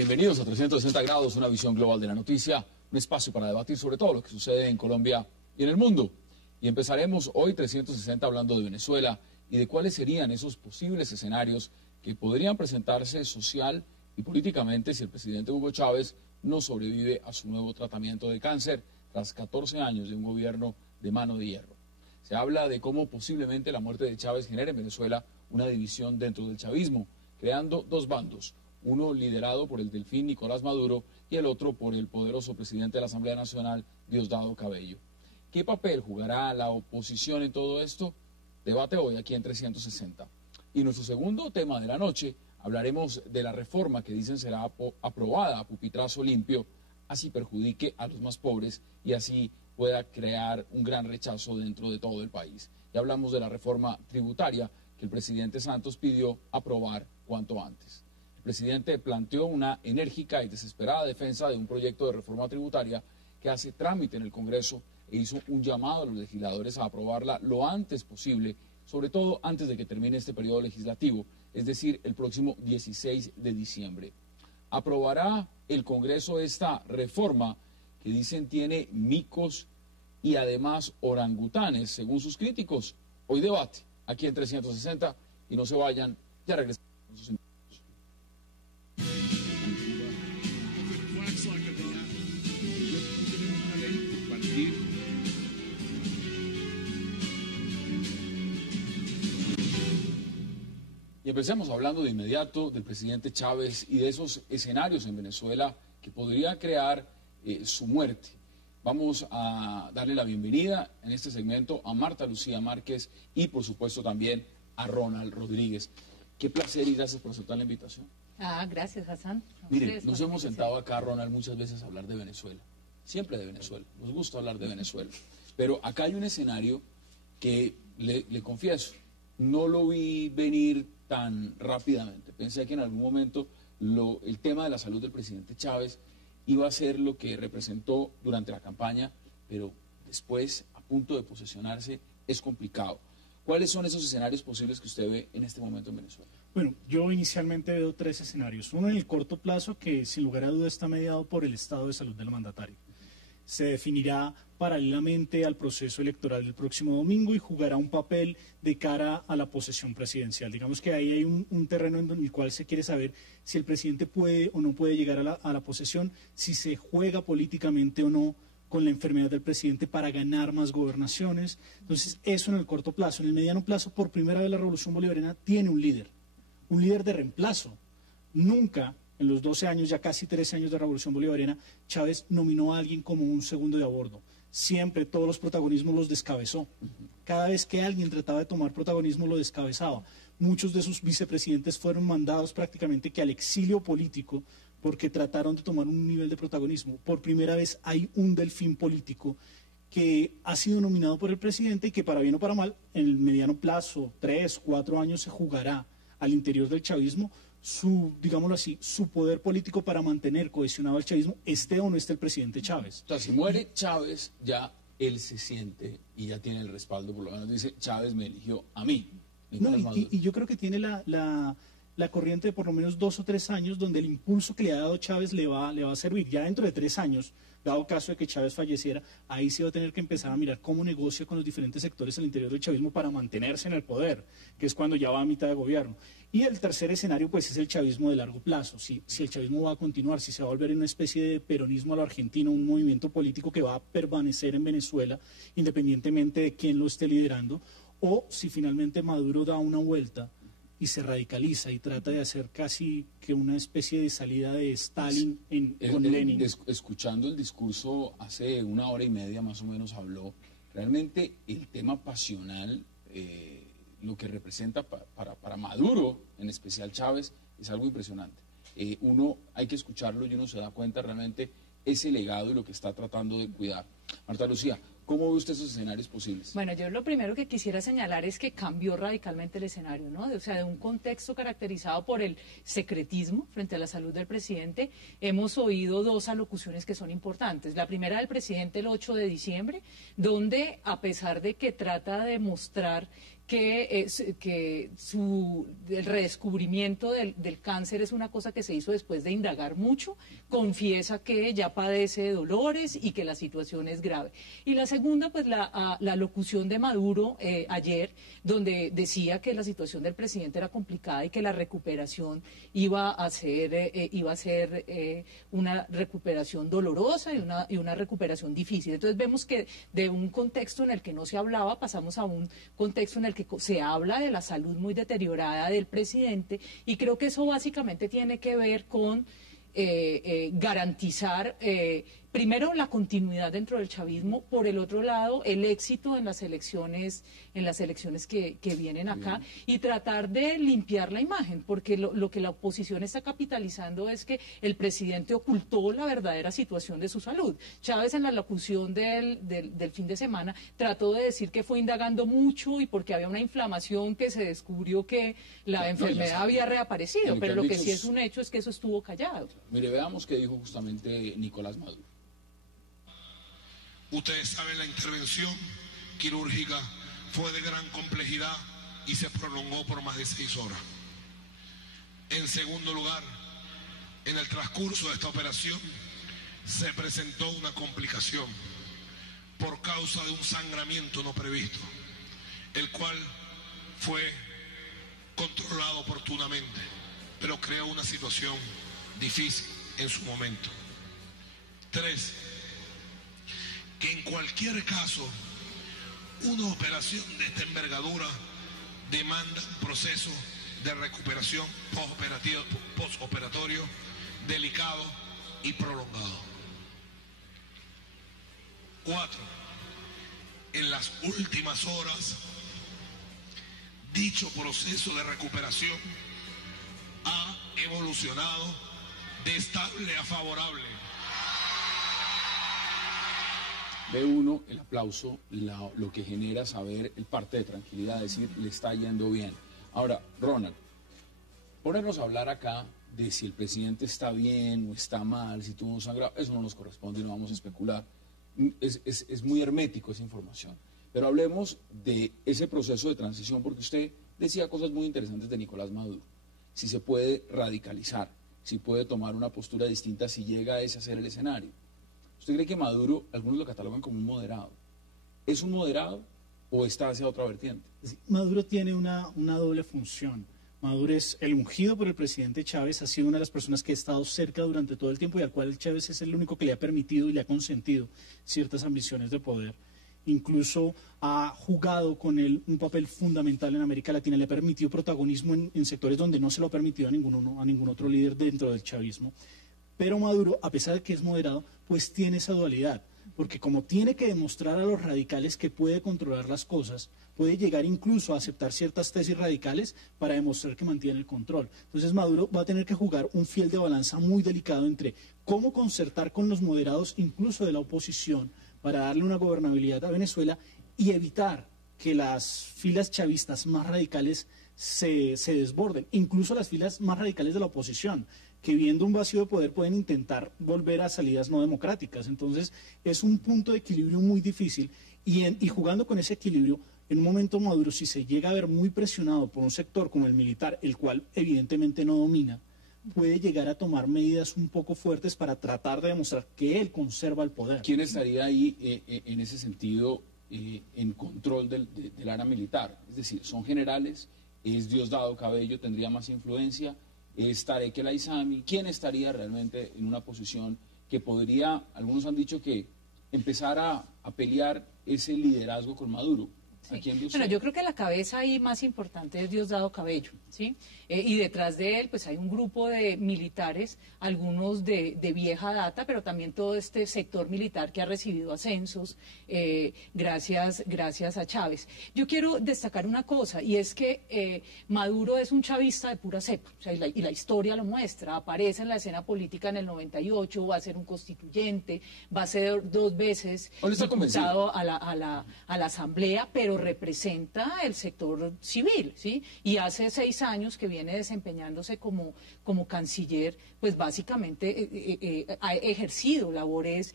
Bienvenidos a 360 grados, una visión global de la noticia, un espacio para debatir sobre todo lo que sucede en Colombia y en el mundo. Y empezaremos hoy 360 hablando de Venezuela y de cuáles serían esos posibles escenarios que podrían presentarse social y políticamente si el presidente Hugo Chávez no sobrevive a su nuevo tratamiento de cáncer tras 14 años de un gobierno de mano de hierro. Se habla de cómo posiblemente la muerte de Chávez genere en Venezuela una división dentro del chavismo, creando dos bandos, uno liderado por el delfín Nicolás Maduro y el otro por el poderoso presidente de la Asamblea Nacional, Diosdado Cabello. ¿Qué papel jugará la oposición en todo esto? Debate hoy aquí en 360. Y nuestro segundo tema de la noche, hablaremos de la reforma que dicen será aprobada a pupitrazo limpio, así perjudique a los más pobres y así pueda crear un gran rechazo dentro de todo el país. Y hablamos de la reforma tributaria que el presidente Santos pidió aprobar cuanto antes. El presidente planteó una enérgica y desesperada defensa de un proyecto de reforma tributaria que hace trámite en el Congreso e hizo un llamado a los legisladores a aprobarla lo antes posible, sobre todo antes de que termine este periodo legislativo, es decir, el próximo 16 de diciembre. ¿Aprobará el Congreso esta reforma que dicen tiene micos y además orangutanes, según sus críticos? Hoy debate aquí en 360 y no se vayan, ya regresamos con sus invitados. Y empecemos hablando de inmediato del presidente Chávez y de esos escenarios en Venezuela que podría crear su muerte. Vamos a darle la bienvenida en este segmento a Marta Lucía Márquez y por supuesto también a Ronald Rodríguez. Qué placer y gracias por aceptar la invitación. Gracias, Hassan. Mire, nos hemos sentado acá, Ronald, muchas veces a hablar de Venezuela. Siempre de Venezuela. Nos gusta hablar de Venezuela. Pero acá hay un escenario que, le confieso, no lo vi venir tan rápidamente. Pensé que en algún momento el tema de la salud del presidente Chávez iba a ser lo que representó durante la campaña, pero después, a punto de posesionarse, es complicado. ¿Cuáles son esos escenarios posibles que usted ve en este momento en Venezuela? Bueno, yo inicialmente veo tres escenarios. Uno en el corto plazo, que sin lugar a duda está mediado por el estado de salud del mandatario. Se definirá paralelamente al proceso electoral del próximo domingo y jugará un papel de cara a la posesión presidencial. Digamos que ahí hay un terreno en el cual se quiere saber si el presidente puede o no puede llegar a la posesión, si se juega políticamente o no con la enfermedad del presidente para ganar más gobernaciones. Entonces, eso en el corto plazo. En el mediano plazo, por primera vez la Revolución Bolivariana tiene un líder de reemplazo. Nunca en los 12 años, ya casi 13 años de Revolución Bolivariana, Chávez nominó a alguien como un segundo de a bordo. Siempre todos los protagonismos los descabezó. Cada vez que alguien trataba de tomar protagonismo lo descabezaba. Muchos de sus vicepresidentes fueron mandados prácticamente que al exilio político porque trataron de tomar un nivel de protagonismo. Por primera vez hay un delfín político que ha sido nominado por el presidente y que para bien o para mal, en el mediano plazo, 3, 4 años, se jugará al interior del chavismo digámoslo así, su poder político para mantener cohesionado al chavismo, esté o no esté el presidente Chávez. O sea, si muere Chávez, ya él se siente y ya tiene el respaldo, por lo menos dice, Chávez me eligió a mí. No, y yo creo que tiene la corriente de por lo menos 2 o 3 años donde el impulso que le ha dado Chávez le va a servir. Ya dentro de 3 años, dado caso de que Chávez falleciera, ahí se va a tener que empezar a mirar cómo negocia con los diferentes sectores al interior del chavismo para mantenerse en el poder, que es cuando ya va a mitad de gobierno. Y el tercer escenario, pues, es el chavismo de largo plazo. Si el chavismo va a continuar, si se va a volver en una especie de peronismo a lo argentino, un movimiento político que va a permanecer en Venezuela, independientemente de quién lo esté liderando, o si finalmente Maduro da una vuelta y se radicaliza y trata de hacer casi que una especie de salida de Stalin con Lenin. Escuchando el discurso hace 1 hora y media más o menos habló, realmente el tema pasional, lo que representa para Maduro, en especial Chávez, es algo impresionante. Uno hay que escucharlo y uno se da cuenta realmente ese legado y lo que está tratando de cuidar. Marta Lucía, ¿cómo ve usted esos escenarios posibles? Bueno, yo lo primero que quisiera señalar es que cambió radicalmente el escenario, ¿no? O sea, de un contexto caracterizado por el secretismo frente a la salud del presidente, hemos oído 2 alocuciones que son importantes. La primera del presidente el 8 de diciembre, donde a pesar de que trata de mostrar que el redescubrimiento del cáncer es una cosa que se hizo después de indagar mucho, confiesa que ya padece de dolores y que la situación es grave. Y la segunda, pues la locución de Maduro ayer, donde decía que la situación del presidente era complicada y que la recuperación iba a ser una recuperación dolorosa y una recuperación difícil. Entonces vemos que de un contexto en el que no se hablaba pasamos a un contexto en el que se habla de la salud muy deteriorada del presidente, y creo que eso básicamente tiene que ver con garantizar primero la continuidad dentro del chavismo, por el otro lado el éxito en las elecciones que vienen acá, y tratar de limpiar la imagen, porque lo que la oposición está capitalizando es que el presidente ocultó la verdadera situación de su salud. Chávez, en la locución del fin de semana, trató de decir que fue indagando mucho y porque había una inflamación que se descubrió que la enfermedad había reaparecido, pero lo que sí es un hecho es que eso estuvo callado. Mire, veamos qué dijo justamente Nicolás Maduro. Ustedes saben, la intervención quirúrgica fue de gran complejidad y se prolongó por más de 6 horas. En segundo lugar, en el transcurso de esta operación se presentó una complicación por causa de un sangramiento no previsto, el cual fue controlado oportunamente, pero creó una situación difícil en su momento. 3. Que en cualquier caso, una operación de esta envergadura demanda un proceso de recuperación postoperatorio delicado y prolongado. 4. En las últimas horas, dicho proceso de recuperación ha evolucionado de estable a favorable. Ve uno el aplauso, lo que genera saber el parte de tranquilidad, decir, le está yendo bien. Ahora, Ronald, ponernos a hablar acá de si el presidente está bien o está mal, si tuvo un sangrado, eso no nos corresponde y no vamos a especular. Es muy hermético esa información. Pero hablemos de ese proceso de transición, porque usted decía cosas muy interesantes de Nicolás Maduro. Si se puede radicalizar, si puede tomar una postura distinta, si llega a ese a ser el escenario. ¿Usted cree que Maduro, algunos lo catalogan como un moderado? ¿Es un moderado o está hacia otra vertiente? Maduro tiene una doble función. Maduro es el ungido por el presidente Chávez, ha sido una de las personas que ha estado cerca durante todo el tiempo y al cual Chávez es el único que le ha permitido y le ha consentido ciertas ambiciones de poder. Incluso ha jugado con él un papel fundamental en América Latina, le ha permitido protagonismo en sectores donde no se lo ha permitido a ningún otro líder dentro del chavismo. Pero Maduro, a pesar de que es moderado, pues tiene esa dualidad, porque como tiene que demostrar a los radicales que puede controlar las cosas, puede llegar incluso a aceptar ciertas tesis radicales para demostrar que mantiene el control. Entonces Maduro va a tener que jugar un fiel de balanza muy delicado entre cómo concertar con los moderados, incluso de la oposición, para darle una gobernabilidad a Venezuela y evitar que las filas chavistas más radicales se desborden, incluso las filas más radicales de la oposición, que viendo un vacío de poder pueden intentar volver a salidas no democráticas. Entonces es un punto de equilibrio muy difícil y jugando con ese equilibrio, en un momento Maduro, si se llega a ver muy presionado por un sector como el militar, el cual evidentemente no domina, puede llegar a tomar medidas un poco fuertes para tratar de demostrar que él conserva el poder. ¿Quién estaría ahí en ese sentido en control del área militar? Es decir, ¿son generales? ¿Es Diosdado Cabello? ¿Tendría más influencia? ¿Es Tarek El Aissami? ¿Quién estaría realmente en una posición que podría, algunos han dicho que empezar a pelear ese liderazgo con Maduro? Sí. Bueno, yo creo que la cabeza ahí más importante es Diosdado Cabello, ¿sí? Y detrás de él pues hay un grupo de militares, algunos de vieja data, pero también todo este sector militar que ha recibido ascensos gracias a Chávez. Yo quiero destacar una cosa, y es que Maduro es un chavista de pura cepa, o sea, y la historia lo muestra, aparece en la escena política en el 98, va a ser un constituyente, va a ser 2 veces diputado a la asamblea, pero representa el sector civil, ¿sí? Y hace 6 años que viene desempeñándose como canciller, pues básicamente ha ejercido labores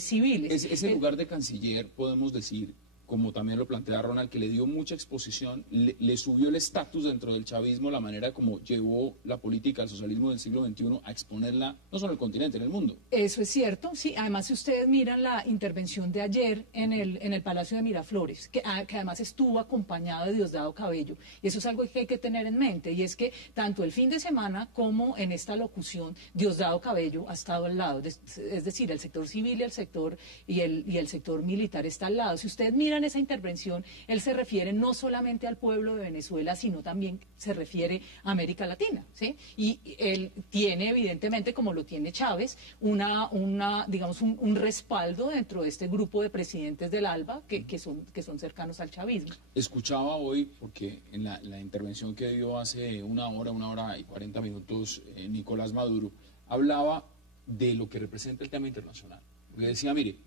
civiles. Ese lugar de canciller, podemos decir, como también lo plantea Ronald, que le dio mucha exposición, le subió el estatus dentro del chavismo, la manera como llevó la política al socialismo del siglo XXI a exponerla, no solo en el continente, en el mundo. Eso es cierto, sí. Además, si ustedes miran la intervención de ayer en el Palacio de Miraflores, que además estuvo acompañado de Diosdado Cabello, y eso es algo que hay que tener en mente, y es que tanto el fin de semana como en esta locución, Diosdado Cabello ha estado al lado, es decir, el sector civil y el sector militar está al lado. Si ustedes miran esa intervención, él se refiere no solamente al pueblo de Venezuela, sino también se refiere a América Latina, ¿sí? Y él tiene, evidentemente, como lo tiene Chávez, digamos, un respaldo dentro de este grupo de presidentes del ALBA que son cercanos al chavismo. Escuchaba hoy, porque en la intervención que dio hace una hora y 40 minutos, Nicolás Maduro, hablaba de lo que representa el tema internacional. Porque decía, mire,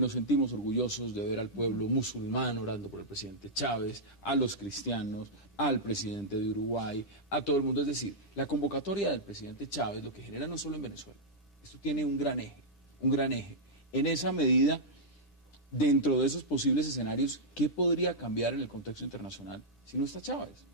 nos sentimos orgullosos de ver al pueblo musulmán orando por el presidente Chávez, a los cristianos, al presidente de Uruguay, a todo el mundo. Es decir, la convocatoria del presidente Chávez lo que genera no solo en Venezuela, esto tiene un gran eje. En esa medida, dentro de esos posibles escenarios, ¿qué podría cambiar en el contexto internacional si no está Chávez?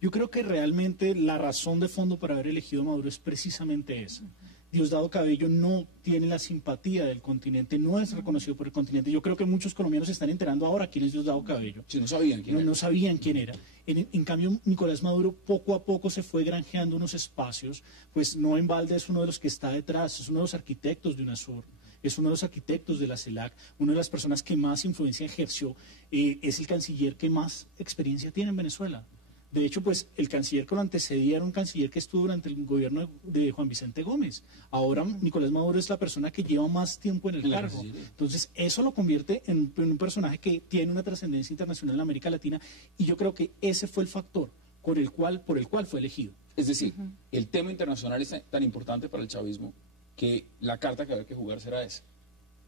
Yo creo que realmente la razón de fondo para haber elegido a Maduro es precisamente esa. Diosdado Cabello no tiene la simpatía del continente, no es reconocido por el continente. Yo creo que muchos colombianos se están enterando ahora quién es Diosdado Cabello. Sí, no sabían quién era. No sabían quién era. En cambio, Nicolás Maduro poco a poco se fue granjeando unos espacios, pues no en balde es uno de los que está detrás, es uno de los arquitectos de UNASUR, es uno de los arquitectos de la CELAC, una de las personas que más influencia ejerció, es el canciller que más experiencia tiene en Venezuela. De hecho, pues el canciller que lo antecedía era un canciller que estuvo durante el gobierno de Juan Vicente Gómez. Ahora Nicolás Maduro es la persona que lleva más tiempo en el cargo. Entonces, eso lo convierte en un personaje que tiene una trascendencia internacional en América Latina, y yo creo que ese fue el factor por el cual fue elegido. Es decir, el tema internacional es tan importante para el chavismo que la carta que había que jugar será esa.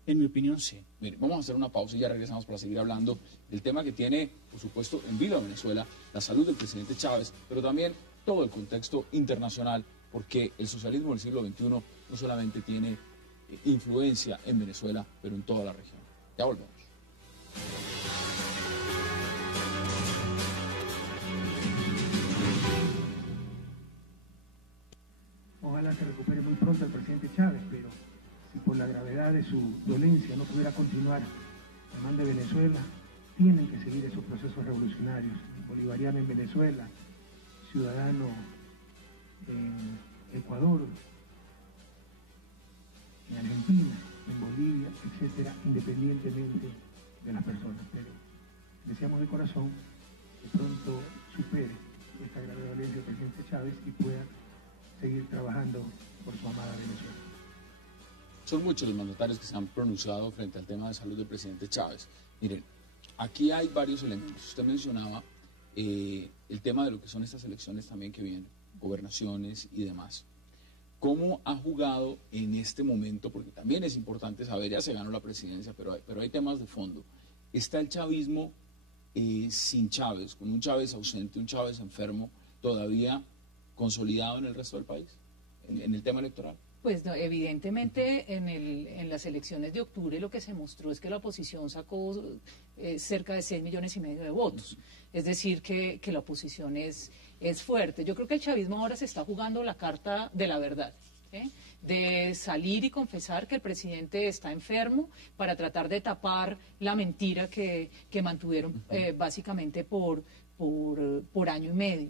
En mi opinión, sí. Mire, vamos a hacer una pausa y ya regresamos para seguir hablando del tema que tiene, por supuesto, en vilo a Venezuela, la salud del presidente Chávez, pero también todo el contexto internacional, porque el socialismo del siglo XXI no solamente tiene influencia en Venezuela, pero en toda la región. Ya volvemos. Ojalá se recupere muy pronto el presidente Chávez, pero si por la gravedad de su dolencia no pudiera continuar al mando de Venezuela, tienen que seguir esos procesos revolucionarios. Bolivariano en Venezuela, ciudadano en Ecuador, en Argentina, en Bolivia, etcétera, independientemente de las personas. Pero deseamos de corazón que pronto supere esta grave dolencia del presidente Chávez y pueda seguir trabajando por su amada Venezuela. Son muchos los mandatarios que se han pronunciado frente al tema de salud del presidente Chávez. Miren, aquí hay varios elementos. Usted mencionaba el tema de lo que son estas elecciones también que vienen, gobernaciones y demás. ¿Cómo ha jugado en este momento? Porque también es importante saber, ya se ganó la presidencia, pero hay temas de fondo. ¿Está el chavismo sin Chávez, con un Chávez ausente, un Chávez enfermo, todavía consolidado en el resto del país, en el tema electoral? Pues no, evidentemente en las elecciones de octubre lo que se mostró es que la oposición sacó cerca de 6,5 millones de votos. Es decir, que la oposición es fuerte. Yo creo que el chavismo ahora se está jugando la carta de la verdad, ¿sí? De salir y confesar que el presidente está enfermo para tratar de tapar la mentira que mantuvieron básicamente por año y medio.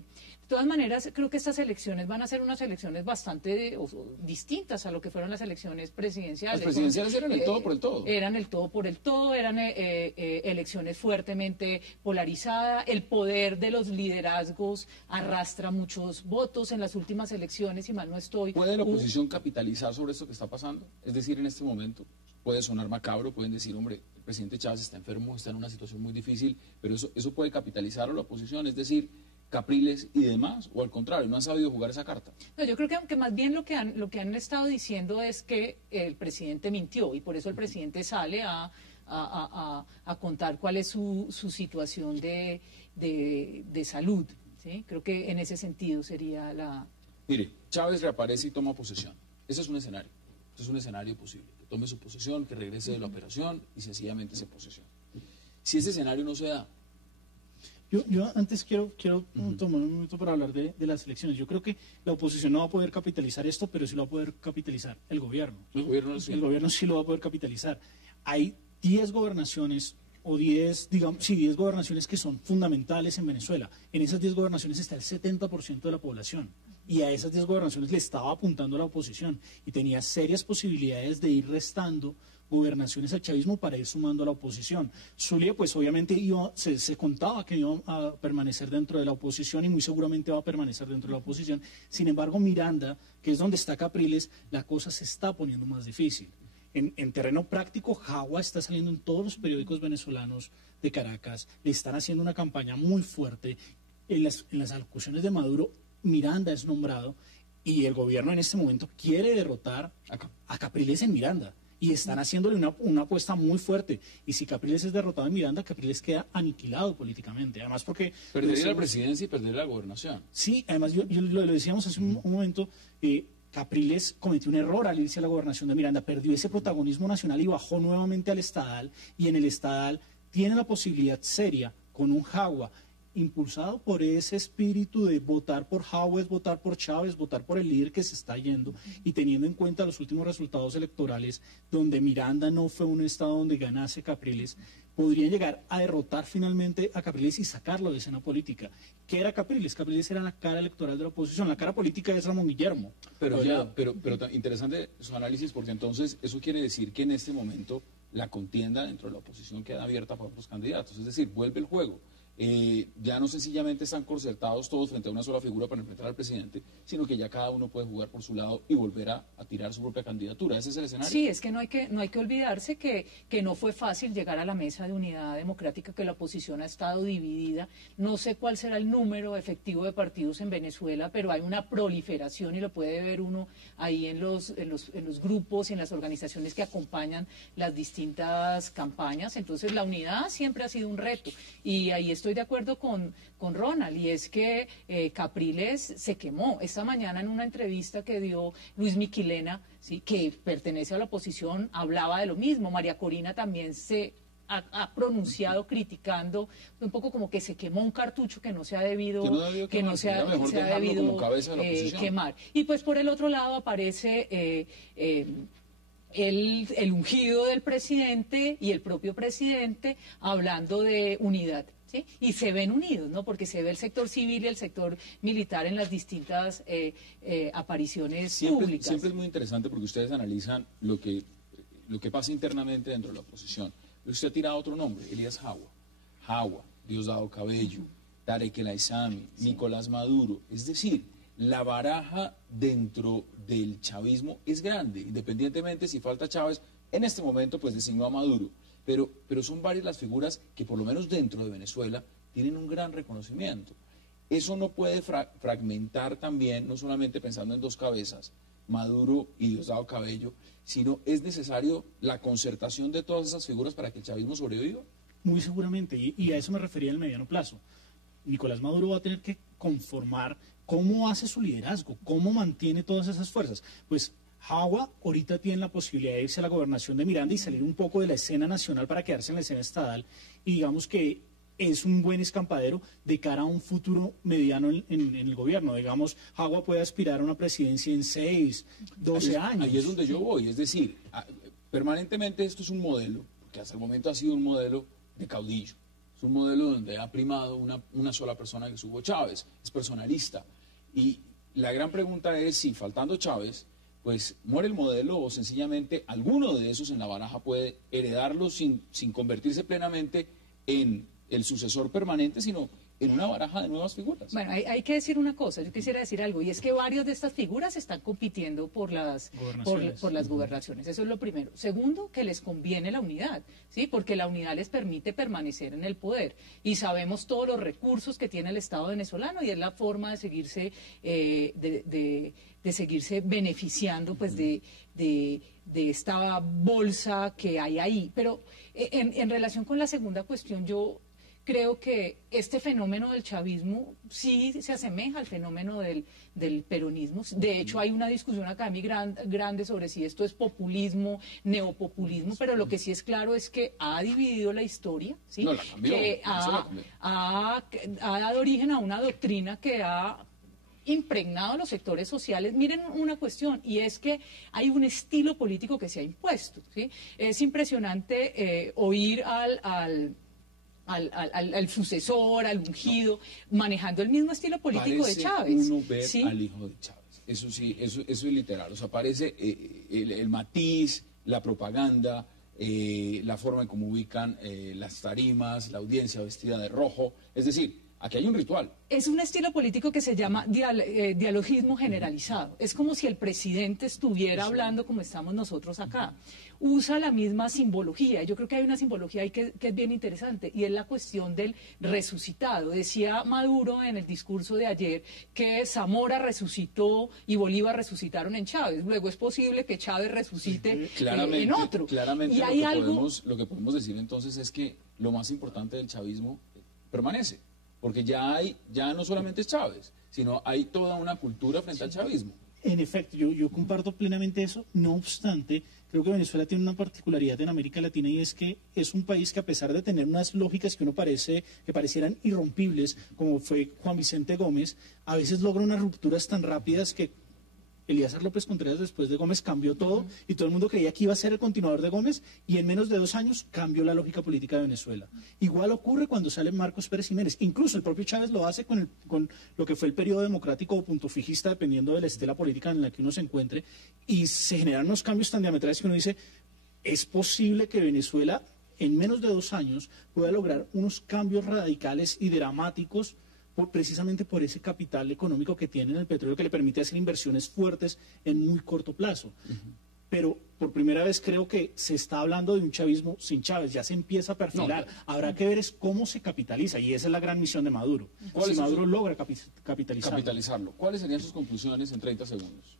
De todas maneras, creo que estas elecciones van a ser unas elecciones bastante distintas a lo que fueron las elecciones presidenciales. Las presidenciales eran el todo por el todo. Eran el todo por el todo, eran elecciones fuertemente polarizadas. El poder de los liderazgos arrastra muchos votos en las últimas elecciones, si mal no estoy. ¿Puede la oposición capitalizar sobre esto que está pasando? Es decir, en este momento puede sonar macabro, pueden decir, hombre, el presidente Chávez está enfermo, está en una situación muy difícil, pero eso puede capitalizar a la oposición, es decir, Capriles y demás, o al contrario, no han sabido jugar esa carta. No, yo creo que más bien lo que han estado diciendo es que el presidente mintió, y por eso el presidente sale a contar cuál es su situación de salud, ¿sí? Creo que en ese sentido sería la... Mire, Chávez reaparece y toma posesión. Ese es un escenario. Ese es un escenario posible. Que tome su posesión, que regrese de la operación y sencillamente se posesione. si ese escenario no se da? Yo antes quiero tomar un minuto para hablar de las elecciones. Yo creo que la oposición no va a poder capitalizar esto, pero sí lo va a poder capitalizar el gobierno. El gobierno sí lo va a poder capitalizar. Hay 10 gobernaciones o 10 gobernaciones que son fundamentales en Venezuela. En esas 10 gobernaciones está el 70% de la población. Y a esas 10 gobernaciones le estaba apuntando la oposición y tenía serias posibilidades de ir restando gobernaciones al chavismo para ir sumando a la oposición. Zulia, pues obviamente se contaba que iba a permanecer dentro de la oposición y muy seguramente va a permanecer dentro de la oposición. Sin embargo, Miranda, que es donde está Capriles, la cosa se está poniendo más difícil. En terreno práctico, Jagua está saliendo en todos los periódicos venezolanos de Caracas, le están haciendo una campaña muy fuerte. En las alocuciones de Maduro, Miranda es nombrado y el gobierno en este momento quiere derrotar a Capriles en Miranda. Y están haciéndole una apuesta muy fuerte. Y si Capriles es derrotado en Miranda, Capriles queda aniquilado políticamente. Además porque... Perdería la presidencia y perdería la gobernación. Sí, además yo lo decíamos hace un momento, Capriles cometió un error al irse a la gobernación de Miranda, perdió ese protagonismo nacional y bajó nuevamente al Estadal. Y en el Estadal tiene la posibilidad seria, con un Jagua, impulsado por ese espíritu de votar por Jagua es votar por Chávez, votar por el líder que se está yendo, y teniendo en cuenta los últimos resultados electorales donde Miranda no fue un estado donde ganase Capriles, podrían llegar a derrotar finalmente a Capriles y sacarlo de escena política. ¿Qué era Capriles? Capriles era la cara electoral de la oposición, la cara política es Ramón Guillermo. Pero interesante su análisis, porque entonces eso quiere decir que en este momento la contienda dentro de la oposición queda abierta para otros candidatos, es decir, vuelve el juego. Ya no sencillamente están concertados todos frente a una sola figura para enfrentar al presidente, sino que ya cada uno puede jugar por su lado y volver a tirar su propia candidatura. ¿Ese es el escenario? Sí, es que no hay que olvidarse que no fue fácil llegar a la mesa de unidad democrática, que la oposición ha estado dividida. No sé cuál será el número efectivo de partidos en Venezuela, pero hay una proliferación y lo puede ver uno ahí en los grupos y en las organizaciones que acompañan las distintas campañas. Entonces la unidad siempre ha sido un reto y ahí estoy de acuerdo con Ronald, y es que Capriles se quemó. Esta mañana en una entrevista que dio Luis Miquilena, ¿sí?, que pertenece a la oposición, hablaba de lo mismo. María Corina también se ha pronunciado criticando un poco como que se quemó un cartucho que no se ha debido quemar. Y pues por el otro lado aparece el ungido del presidente y el propio presidente hablando de unidad. ¿Sí? Y se ven unidos, ¿no? Porque se ve el sector civil y el sector militar en las distintas apariciones públicas. Siempre es muy interesante porque ustedes analizan lo que pasa internamente dentro de la oposición. Usted ha tirado otro nombre, Elías Jagua, Diosdado Cabello, Tarek El Aissami, Nicolás Maduro. Es decir, la baraja dentro del chavismo es grande, independientemente si falta Chávez. En este momento, pues designó a Maduro. Pero son varias las figuras que por lo menos dentro de Venezuela tienen un gran reconocimiento. Eso no puede fragmentar también, no solamente pensando en dos cabezas, Maduro y Diosdado Cabello, sino es necesario la concertación de todas esas figuras para que el chavismo sobreviva. Muy seguramente, y a eso me refería en el mediano plazo. Nicolás Maduro va a tener que conformar cómo hace su liderazgo, cómo mantiene todas esas fuerzas. Pues Jagua ahorita tiene la posibilidad de irse a la gobernación de Miranda y salir un poco de la escena nacional para quedarse en la escena estadal, y digamos que es un buen escampadero de cara a un futuro mediano en el gobierno. Digamos, Jagua puede aspirar a una presidencia en 6, 12 años. Ahí es donde yo voy, es decir, permanentemente esto es un modelo, que hasta el momento ha sido un modelo de caudillo. Es un modelo donde ha primado una sola persona, que es Hugo Chávez, es personalista. Y la gran pregunta es si, faltando Chávez, pues muere el modelo o sencillamente alguno de esos en la baraja puede heredarlo sin convertirse plenamente en el sucesor permanente, sino en una baraja de nuevas figuras. Bueno, hay que decir una cosa, yo quisiera decir algo, y es que varios de estas figuras están compitiendo por las gobernaciones, eso es lo primero. Segundo, que les conviene la unidad, ¿sí? Porque la unidad les permite permanecer en el poder, y sabemos todos los recursos que tiene el Estado venezolano, y es la forma de seguirse, de seguirse beneficiando pues de esta bolsa que hay ahí. Pero en relación con la segunda cuestión, yo creo que este fenómeno del chavismo sí se asemeja al fenómeno del peronismo. De hecho, hay una discusión académica grande sobre si esto es populismo, neopopulismo, pero lo que sí es claro es que ha dividido la historia, ¿sí? No, la cambió, que ha dado origen a una doctrina que ha impregnado a los sectores sociales. Miren una cuestión, y es que hay un estilo político que se ha impuesto, ¿sí? Es impresionante oír al sucesor, al ungido, manejando el mismo estilo político Parece de Chávez. uno ver ¿sí? al hijo de Chávez. Eso sí, eso es literal. O sea, parece el matiz, la propaganda, la forma en cómo ubican las tarimas, la audiencia vestida de rojo. Es decir, aquí hay un ritual. Es un estilo político que se llama dialogismo generalizado. Es como si el presidente estuviera hablando como estamos nosotros acá. Usa la misma simbología. Yo creo que hay una simbología ahí que es bien interesante, y es la cuestión del resucitado. Decía Maduro en el discurso de ayer que Zamora resucitó y Bolívar resucitaron en Chávez. Luego es posible que Chávez resucite en otro. Claramente y hay lo que podemos decir entonces es que lo más importante del chavismo permanece. Porque ya no solamente es Chávez, sino hay toda una cultura frente al chavismo. En efecto, yo comparto plenamente eso. No obstante, creo que Venezuela tiene una particularidad en América Latina, y es que es un país que, a pesar de tener unas lógicas que parecieran irrompibles, como fue Juan Vicente Gómez, a veces logra unas rupturas tan rápidas que Elías López Contreras, después de Gómez, cambió todo, y todo el mundo creía que iba a ser el continuador de Gómez, y en menos de 2 años cambió la lógica política de Venezuela. Igual ocurre cuando sale Marcos Pérez Jiménez. Incluso el propio Chávez lo hace con lo que fue el periodo democrático o punto fijista, dependiendo de la estela política en la que uno se encuentre, y se generan unos cambios tan diametrales que uno dice, es posible que Venezuela en menos de 2 años pueda lograr unos cambios radicales y dramáticos, precisamente por ese capital económico que tiene en el petróleo, que le permite hacer inversiones fuertes en muy corto plazo. Pero por primera vez creo que se está hablando de un chavismo sin Chávez, ya se empieza a perfilar. No. Habrá que ver es cómo se capitaliza, y esa es la gran misión de Maduro. Si Maduro logra capitalizarlo. ¿Cuáles serían sus conclusiones en 30 segundos?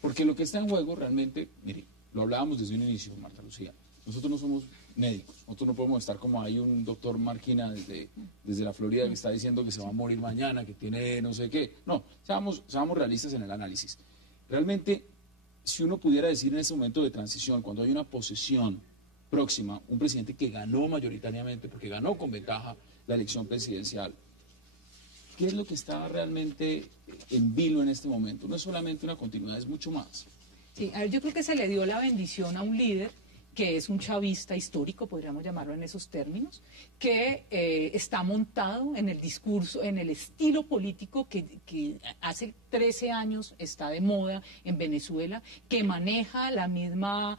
Porque lo que está en juego realmente, mire, lo hablábamos desde un inicio, Marta Lucía, nosotros no somos médicos, nosotros no podemos estar como hay un doctor Marquina desde la Florida que está diciendo que se va a morir mañana, que tiene no sé qué. No, seamos realistas en el análisis. Realmente, si uno pudiera decir en ese momento de transición, cuando hay una posesión próxima, un presidente que ganó mayoritariamente, porque ganó con ventaja la elección presidencial, ¿qué es lo que está realmente en vilo en este momento? No es solamente una continuidad, es mucho más. Sí, a ver, yo creo que se le dio la bendición a un líder que es un chavista histórico, podríamos llamarlo en esos términos, que está montado en el discurso, en el estilo político que hace 13 años está de moda en Venezuela, que maneja la misma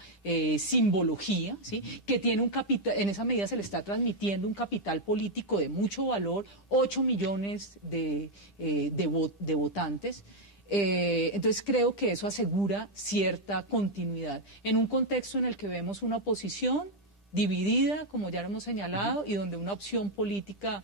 simbología, ¿sí? Que tiene un capital, en esa medida se le está transmitiendo un capital político de mucho valor, 8 millones de votantes. Entonces creo que eso asegura cierta continuidad en un contexto en el que vemos una oposición dividida, como ya lo hemos señalado, y donde una opción política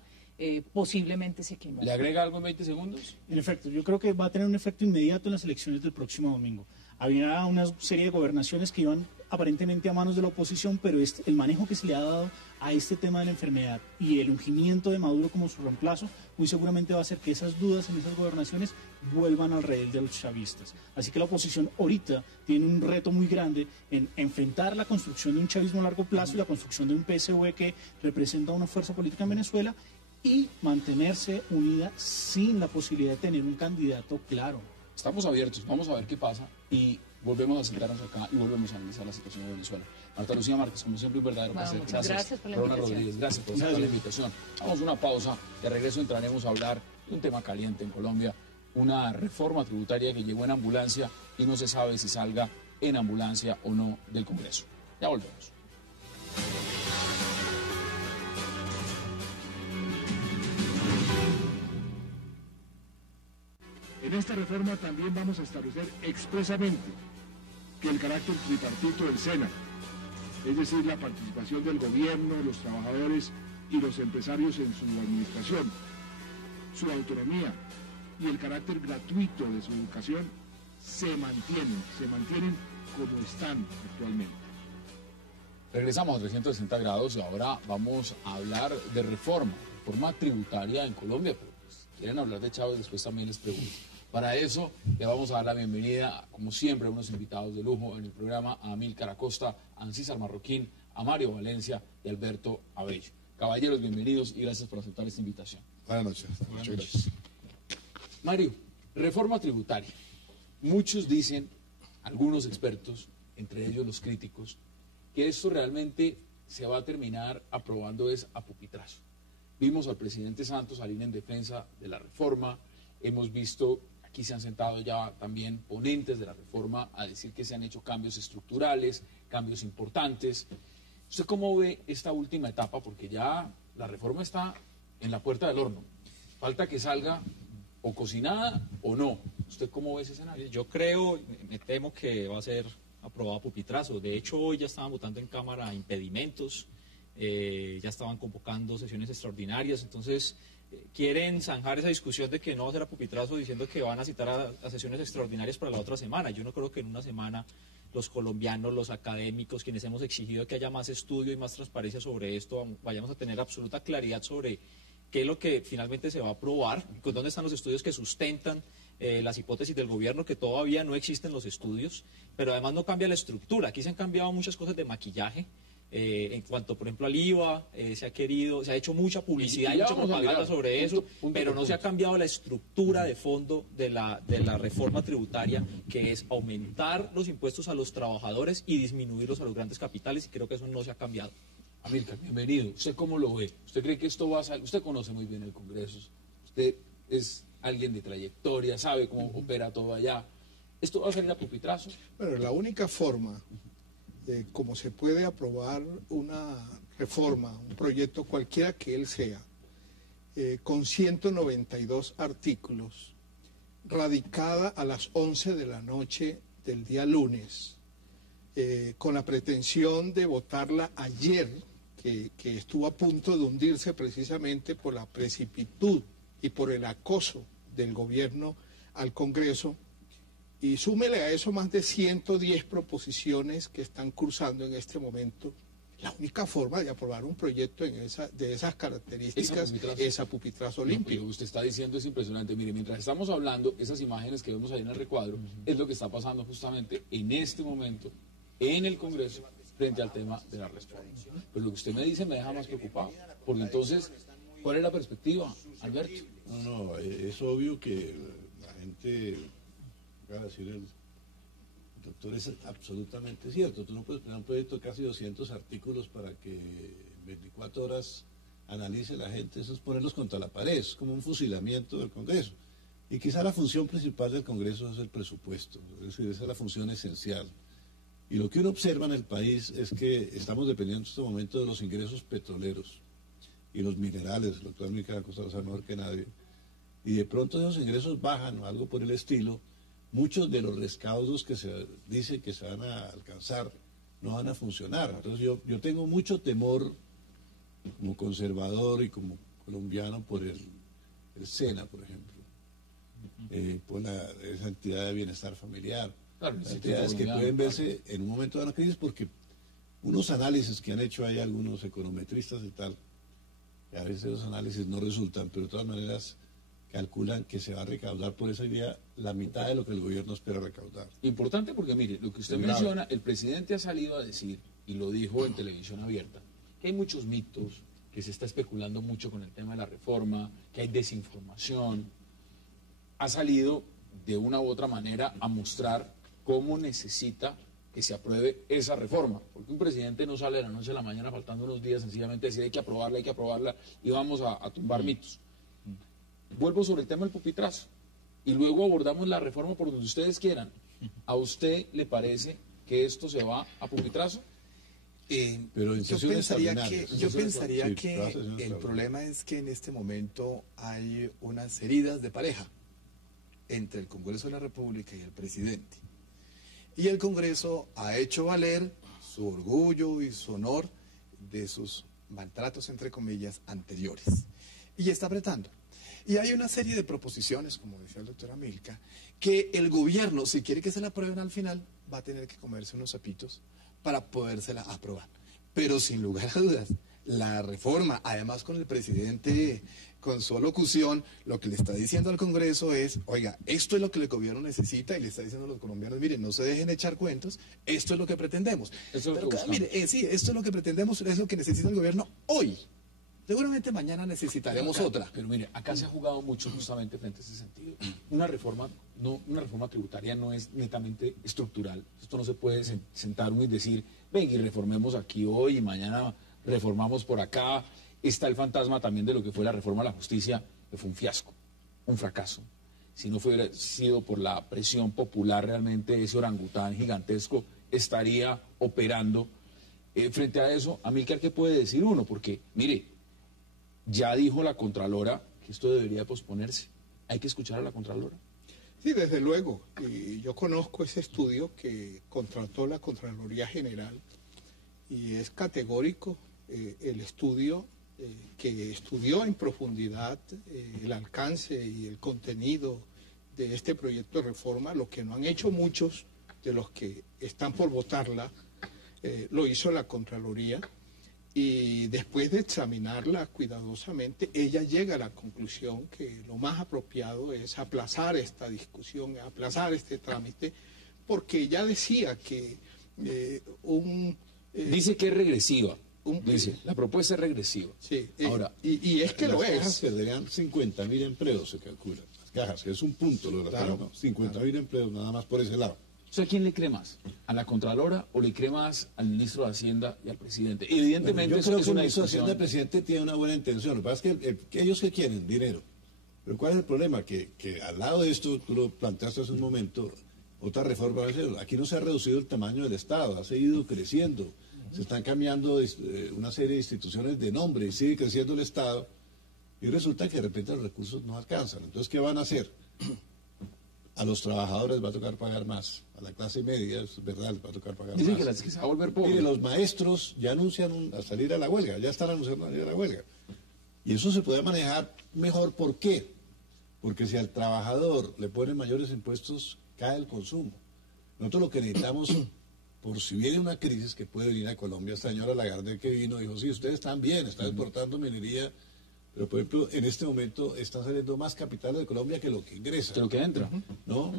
posiblemente se quemó. ¿Le agrega algo en 20 segundos? En efecto, yo creo que va a tener un efecto inmediato en las elecciones del próximo domingo. Había una serie de gobernaciones que iban aparentemente a manos de la oposición, pero el manejo que se le ha dado a este tema de la enfermedad y el ungimiento de Maduro como su reemplazo, muy seguramente va a hacer que esas dudas en esas gobernaciones vuelvan al redil de los chavistas. Así que la oposición ahorita tiene un reto muy grande en enfrentar la construcción de un chavismo a largo plazo y la construcción de un PSV que representa una fuerza política en Venezuela, y mantenerse unida sin la posibilidad de tener un candidato claro. Estamos abiertos, vamos a ver qué pasa y volvemos a sentarnos acá y volvemos a analizar la situación de Venezuela. Marta Lucía Márquez, como siempre, un verdadero placer. Muchas gracias por la Rona invitación. Rodríguez, gracias por aceptar la invitación. Vamos a una pausa, de regreso entraremos a hablar de un tema caliente en Colombia, una reforma tributaria que llegó en ambulancia y no se sabe si salga en ambulancia o no del Congreso. Ya volvemos. En esta reforma también vamos a establecer expresamente que el carácter tripartito del SENA, es decir, la participación del gobierno, los trabajadores y los empresarios en su administración, su autonomía y el carácter gratuito de su educación, se mantienen como están actualmente. Regresamos a 360 grados y ahora vamos a hablar de reforma tributaria en Colombia, pero pues, quieren hablar de Chávez, después también les pregunto. Para eso le vamos a dar la bienvenida, como siempre, a unos invitados de lujo en el programa, a Amílcar Acosta, a Ancísar Marroquín, a Mario Valencia y Alberto Abello. Caballeros, bienvenidos y gracias por aceptar esta invitación. Buenas noches. Buenas noches. Mario, reforma tributaria. Muchos dicen, algunos expertos, entre ellos los críticos, que esto realmente se va a terminar aprobando es a pupitrazo. Vimos al presidente Santos salir en defensa de la reforma, hemos visto, aquí se han sentado ya también ponentes de la reforma a decir que se han hecho cambios estructurales, cambios importantes. ¿Usted cómo ve esta última etapa? Porque ya la reforma está en la puerta del horno. Falta que salga o cocinada o no. ¿Usted cómo ve ese escenario? Yo creo, me temo que va a ser aprobada a pupitrazo. De hecho, hoy ya estaban votando en Cámara impedimentos, ya estaban convocando sesiones extraordinarias, entonces quieren zanjar esa discusión de que no va a ser a pupitrazo diciendo que van a citar a sesiones extraordinarias para la otra semana. Yo no creo que en una semana los colombianos, los académicos, quienes hemos exigido que haya más estudio y más transparencia sobre esto, vayamos a tener absoluta claridad sobre qué es lo que finalmente se va a aprobar, con dónde están los estudios que sustentan las hipótesis del gobierno, que todavía no existen los estudios, pero además no cambia la estructura. Aquí se han cambiado muchas cosas de maquillaje, en cuanto, por ejemplo, al IVA, se ha hecho mucha publicidad y mucha propaganda sobre eso, pero no se ha cambiado la estructura de fondo de la reforma tributaria, que es aumentar los impuestos a los trabajadores y disminuirlos a los grandes capitales, y creo que eso no se ha cambiado. Amílcar, bienvenido. ¿Usted cómo lo ve? ¿Usted cree que esto va a salir? Usted conoce muy bien el Congreso, usted es alguien de trayectoria, sabe cómo opera todo allá. ¿Esto va a salir a pupitrazo? Bueno, la única forma de cómo se puede aprobar una reforma, un proyecto cualquiera que él sea, con 192 artículos, radicada a las 11 de la noche del día lunes, con la pretensión de votarla ayer, que estuvo a punto de hundirse precisamente por la precipitud y por el acoso del gobierno al Congreso, y súmele a eso más de 110 proposiciones que están cursando en este momento. La única forma de aprobar un proyecto de esas características es a pupitrazo limpio. Lo que usted está diciendo es impresionante. Mire, mientras estamos hablando, esas imágenes que vemos ahí en el recuadro, es lo que está pasando justamente en este momento en el Congreso frente al tema de la reforma. Pero lo que usted me dice me deja más preocupado, porque entonces, ¿cuál es la perspectiva, Alberto? No, es obvio que la gente, va a decir el doctor, es absolutamente cierto. Tú no puedes tener un proyecto de casi 200 artículos para que en 24 horas analice la gente. Eso es ponerlos contra la pared, es como un fusilamiento del Congreso. Y quizá la función principal del Congreso es el presupuesto, es decir, esa es la función esencial. Y lo que uno observa en el país es que estamos dependiendo en este momento de los ingresos petroleros y los minerales. El doctor Amílcar Acosta lo sabe mejor que nadie. Y de pronto esos ingresos bajan o algo por el estilo. Muchos de los recaudos que se dice que se van a alcanzar no van a funcionar. Entonces yo tengo mucho temor como conservador y como colombiano por el SENA, por ejemplo, por esa entidad de bienestar familiar. Claro, entidades que pueden verse en un momento de una crisis, porque unos análisis que han hecho ahí algunos econometristas y tal, que a veces los análisis no resultan, pero de todas maneras calculan que se va a recaudar por esa vía la mitad de lo que el gobierno espera recaudar. Importante porque, mire, lo que usted menciona, el presidente ha salido a decir, y lo dijo en televisión abierta, que hay muchos mitos, que se está especulando mucho con el tema de la reforma, que hay desinformación. Ha salido de una u otra manera a mostrar cómo necesita que se apruebe esa reforma, porque un presidente no sale de la noche a la mañana faltando unos días sencillamente decir hay que aprobarla y vamos a tumbar mitos. Vuelvo sobre el tema del pupitrazo y luego abordamos la reforma por donde ustedes quieran. ¿A usted le parece que esto se va a pupitrazo? Pero en yo pensaría que el problema es que en este momento hay unas heridas de pareja entre el Congreso de la República y el presidente. Y el Congreso ha hecho valer su orgullo y su honor de sus maltratos, entre comillas, anteriores. Y está apretando. Y hay una serie de proposiciones, como decía el doctor Amílcar, que el gobierno, si quiere que se la aprueben al final, va a tener que comerse unos sapitos para podérsela aprobar. Pero sin lugar a dudas, la reforma, además con el presidente, con su alocución, lo que le está diciendo al Congreso es, oiga, esto es lo que el gobierno necesita, y le está diciendo a los colombianos, miren, no se dejen echar cuentos, esto es lo que pretendemos. Eso es Pero lo que buscamos. mire, sí, esto es lo que pretendemos, es lo que necesita el gobierno hoy. Seguramente mañana necesitaremos otra. Pero mire, acá se ha jugado mucho justamente frente a ese sentido. Una reforma tributaria no es netamente estructural. Esto no se puede sentar uno y decir, venga y reformemos aquí hoy y mañana reformamos por acá. Está el fantasma también de lo que fue la reforma a la justicia, que fue un fiasco, un fracaso. Si no hubiera sido por la presión popular, realmente ese orangután gigantesco estaría operando. Frente a eso, Amílcar, ¿qué puede decir uno? Porque, mire, ya dijo la Contralora que esto debería posponerse. Hay que escuchar a la Contralora. Sí, desde luego. Y yo conozco ese estudio que contrató la Contraloría General y es categórico el estudio que estudió en profundidad el alcance y el contenido de este proyecto de reforma. Lo que no han hecho muchos de los que están por votarla, lo hizo la Contraloría. Y después de examinarla cuidadosamente, ella llega a la conclusión que lo más apropiado es aplazar esta discusión, aplazar este trámite, porque ya decía que dice que es regresiva. Dice, la propuesta es regresiva. Sí, ahora, y es que lo es. Las cajas perderían 50.000 empleos, se calcula. Las cajas, que es un punto lo de las Claro, cajas, ¿no? 50.000 empleos nada más por ese lado. o sea, ¿quién le cree más? ¿A la Contralora o le cree más al ministro de Hacienda y al presidente? Evidentemente, Yo creo es que el una ministro de discusión. Hacienda, el presidente, tiene una buena intención. Lo que pasa es que ellos que quieren dinero. Pero ¿cuál es el problema? Que al lado de esto, tú lo planteaste hace un momento, otra reforma. Aquí no se ha reducido el tamaño del Estado, ha seguido creciendo. Se están cambiando una serie de instituciones de nombre y sigue creciendo el Estado. Y resulta que de repente los recursos no alcanzan. Entonces, ¿qué van a hacer? A los trabajadores va a tocar pagar más. A la clase media, es verdad, les va a tocar pagar Dicen más. que se va a volver pobre. Mire, los maestros ya anuncian a salir a la huelga, ya están anunciando a salir a la huelga. Y eso se puede manejar mejor. ¿Por qué? Porque si al trabajador le ponen mayores impuestos, cae el consumo. Nosotros lo que necesitamos, por si viene una crisis que puede venir a Colombia, esta señora Lagarde que vino dijo, sí, ustedes están bien, están exportando minería, pero por ejemplo, en este momento están saliendo más capitales de Colombia que lo que ingresa. Que lo que entra. ¿No?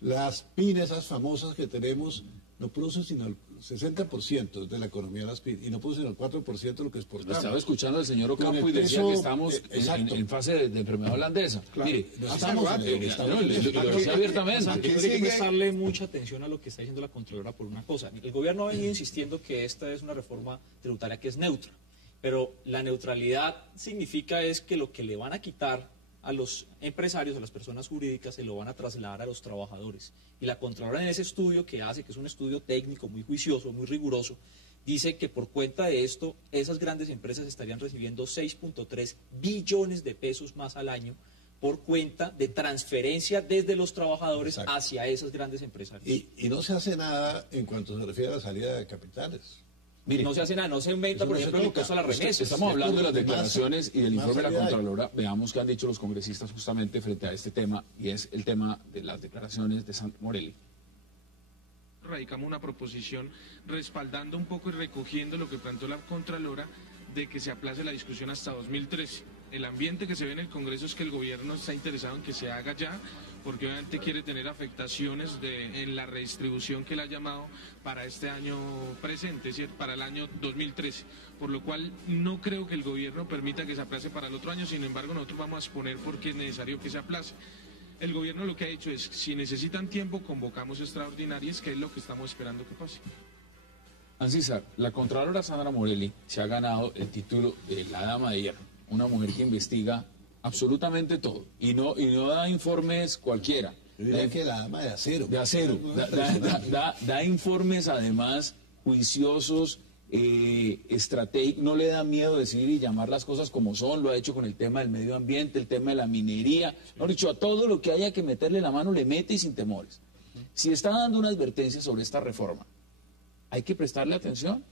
Las pymes, esas famosas que tenemos, no producen sino el 60% de la economía de las pymes, y no producen el 4% de lo que exportamos. Estaba escuchando al señor Con Ocampo y el decía peso, que estamos en fase de enfermedad holandesa. Claro. Mire, No estamos estamos lo decía abiertamente. Aquí hay que prestarle mucha atención a lo que está diciendo la Contralora por una cosa. El gobierno ha venido insistiendo que esta es una reforma tributaria que es neutra, pero la neutralidad significa es que lo que le van a quitar a los empresarios, a las personas jurídicas, se lo van a trasladar a los trabajadores. Y la Contralora en ese estudio que hace, que es un estudio técnico muy juicioso, muy riguroso, dice que por cuenta de esto, esas grandes empresas estarían recibiendo 6.3 billones de pesos más al año por cuenta de transferencia desde los trabajadores hacia esas grandes empresas. Y no se hace nada en cuanto se refiere a la salida de capitales. Mire, no se hace nada, no se inventa, por ejemplo, lo que es a las remesas. Estamos hablando de las declaraciones y del más informe de la allá hay. Contralora. Veamos qué han dicho los congresistas justamente frente a este tema, y es el tema de las declaraciones de Sandra Morelli. Radicamos una proposición respaldando un poco y recogiendo lo que planteó la Contralora de que se aplace la discusión hasta 2013. El ambiente que se ve en el Congreso es que el gobierno está interesado en que se haga ya, porque obviamente quiere tener afectaciones en la redistribución que él ha llamado para este año presente, es decir, para el año 2013, por lo cual no creo que el gobierno permita que se aplace para el otro año, sin embargo nosotros vamos a exponer por qué es necesario que se aplace. El gobierno lo que ha dicho es, si necesitan tiempo, convocamos extraordinarias, que es lo que estamos esperando que pase. Ancísar, la Contralora Sandra Morelli se ha ganado el título de la Dama de Hierro, una mujer que investiga absolutamente todo y no da informes cualquiera. Yo diría que la dama de acero. De acero. Da informes además juiciosos, estratégicos, no le da miedo decir y llamar las cosas como son, lo ha hecho con el tema del medio ambiente, el tema de la minería, lo ha dicho, a todo lo que haya que meterle la mano le mete y sin temores. Si está dando una advertencia sobre esta reforma, ¿hay que prestarle atención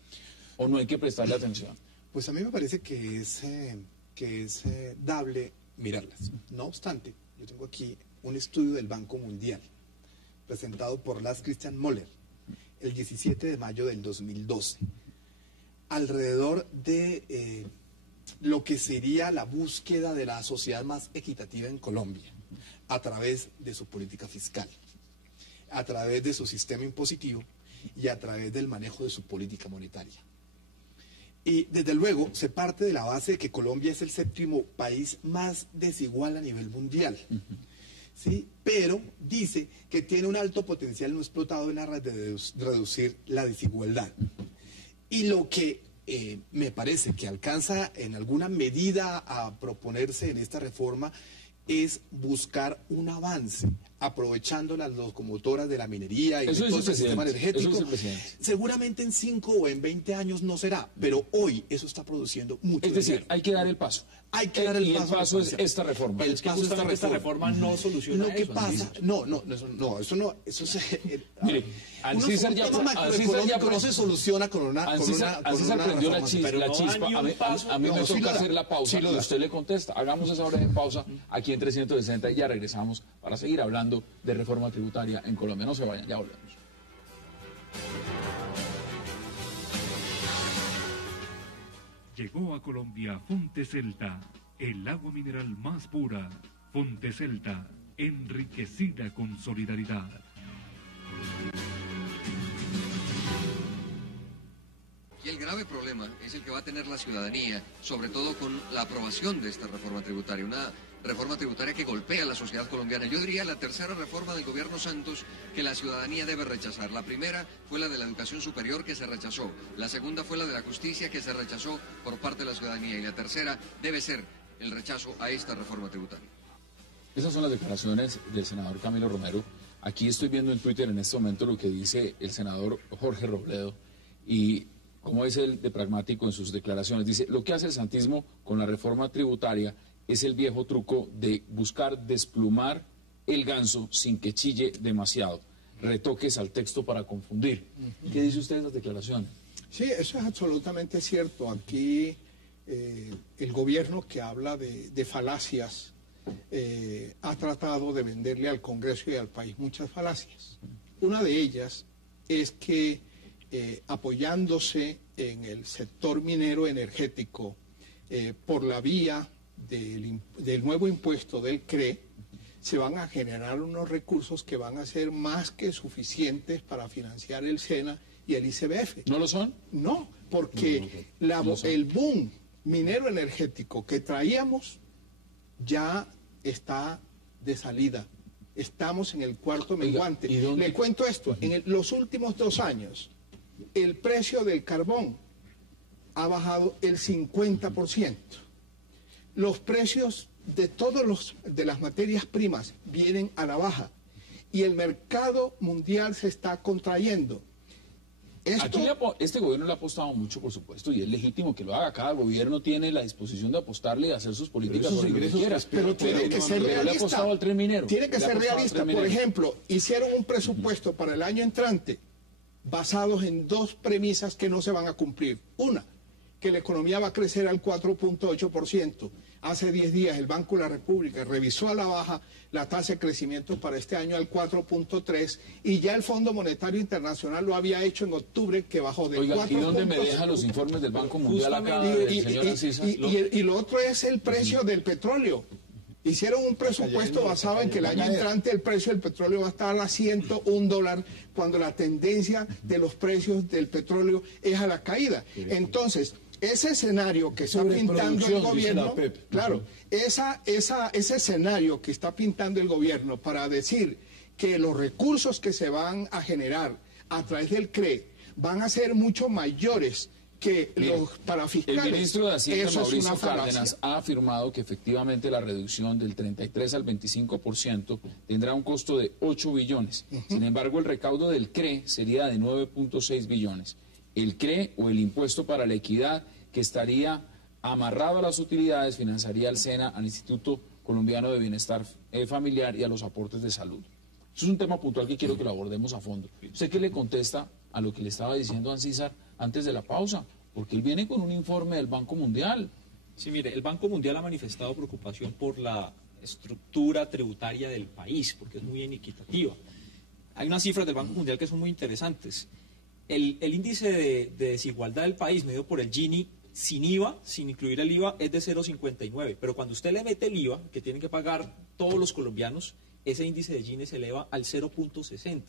o no hay que prestarle atención? Pues a mí me parece que es dable mirarlas. No obstante, yo tengo aquí un estudio del Banco Mundial, presentado por Lars Christian Möller, el 17 de mayo del 2012. alrededor de lo que sería la búsqueda de la sociedad más equitativa en Colombia, a través de su política fiscal, a través de su sistema impositivo y a través del manejo de su política monetaria. Y desde luego se parte de la base de que Colombia es el 7º país más desigual a nivel mundial, ¿sí? Pero dice que tiene un alto potencial no explotado en la red de reducir la desigualdad. Y lo que me parece que alcanza en alguna medida a proponerse en esta reforma es buscar un avance, aprovechando las locomotoras de la minería y de todo el sistema energético. Seguramente en 5 o en 20 años no será, pero hoy eso está produciendo mucho. Es decir, hay que dar el paso. Hay que dar el paso. Y el paso es esta reforma. Es que justamente esta reforma no soluciona lo que eso. pasa, eso se... Mire, al César ya no se soluciona con una prendió la chispa. A mí me toca hacer la pausa y usted le contesta. Hagamos esa breve pausa aquí en 360 y ya regresamos para seguir hablando de reforma tributaria en Colombia. No se vayan, ya volvemos. Llegó a Colombia Fonte Celta, el agua mineral más pura. Fonte Celta, enriquecida con solidaridad. Y el grave problema es el que va a tener la ciudadanía, sobre todo con la aprobación de esta reforma tributaria, una reforma tributaria que golpea a la sociedad colombiana. Yo diría la tercera reforma del gobierno Santos que la ciudadanía debe rechazar. La primera fue la de la educación superior, que se rechazó. La segunda fue la de la justicia, que se rechazó por parte de la ciudadanía. Y la tercera debe ser el rechazo a esta reforma tributaria. Esas son las declaraciones del senador Camilo Romero. Aquí estoy viendo en Twitter en este momento lo que dice el senador Jorge Robledo y cómo es él de pragmático en sus declaraciones. Dice, lo que hace el santismo con la reforma tributaria es el viejo truco de buscar desplumar el ganso sin que chille demasiado. Retoques al texto para confundir. ¿Qué dice usted de esas declaraciones? Sí, eso es absolutamente cierto. Aquí el gobierno, que habla de falacias, ha tratado de venderle al Congreso y al país muchas falacias. Una de ellas es que apoyándose en el sector minero energético por la vía del nuevo impuesto del CRE, se van a generar unos recursos que van a ser más que suficientes para financiar el SENA y el ICBF. ¿No lo son? No, porque el boom minero energético que traíamos ya está de salida. Estamos en el cuarto menguante. Le cuento esto, en los últimos 2 años, el precio del carbón ha bajado el 50%. Los precios de de las materias primas vienen a la baja y el mercado mundial se está contrayendo. Aquí este gobierno le ha apostado mucho, por supuesto, y es legítimo que lo haga. Cada gobierno tiene la disposición de apostarle y hacer sus políticas sobre lo que quiera. Pero tiene que ser realista. Le ha apostado al tren minero. Tiene que ser realista. Por ejemplo, hicieron un presupuesto para el año entrante basados en 2 premisas que no se van a cumplir. Una, que la economía va a crecer al 4.8%. Hace 10 días el Banco de la República revisó a la baja la tasa de crecimiento para este año al 4.3% y ya el Fondo Monetario Internacional lo había hecho en octubre, que bajó de 4.8%. ¿Y dónde me dejan los informes del Banco Mundial acá, señor Ancisa? Y lo otro es el precio del petróleo. Hicieron un presupuesto basado en que el año entrante el precio del petróleo va a estar a $101, cuando la tendencia de los precios del petróleo es a la caída. Entonces, ese escenario que está pintando el gobierno, claro, ese escenario que está pintando el gobierno para decir que los recursos que se van a generar a través del CRE van a ser mucho mayores que los parafiscales. El ministro de Hacienda, Mauricio Cárdenas, ha afirmado que efectivamente la reducción del 33 al 25% tendrá un costo de 8 billones. Sin embargo, el recaudo del CRE sería de 9.6 billones. El CRE, o el impuesto para la equidad, que estaría amarrado a las utilidades, financiaría al SENA, al Instituto Colombiano de Bienestar Familiar y a los aportes de salud. Eso es un tema puntual que quiero que lo abordemos a fondo. ¿Usted qué le contesta a lo que le estaba diciendo Ancísar antes de la pausa? Porque él viene con un informe del Banco Mundial. Sí, mire, el Banco Mundial ha manifestado preocupación por la estructura tributaria del país, porque es muy inequitativa. Hay unas cifras del Banco Mundial que son muy interesantes. el índice de desigualdad del país medido por el Gini sin IVA, sin incluir el IVA, es de 0,59. Pero cuando usted le mete el IVA, que tienen que pagar todos los colombianos, ese índice de Gini se eleva al 0,60.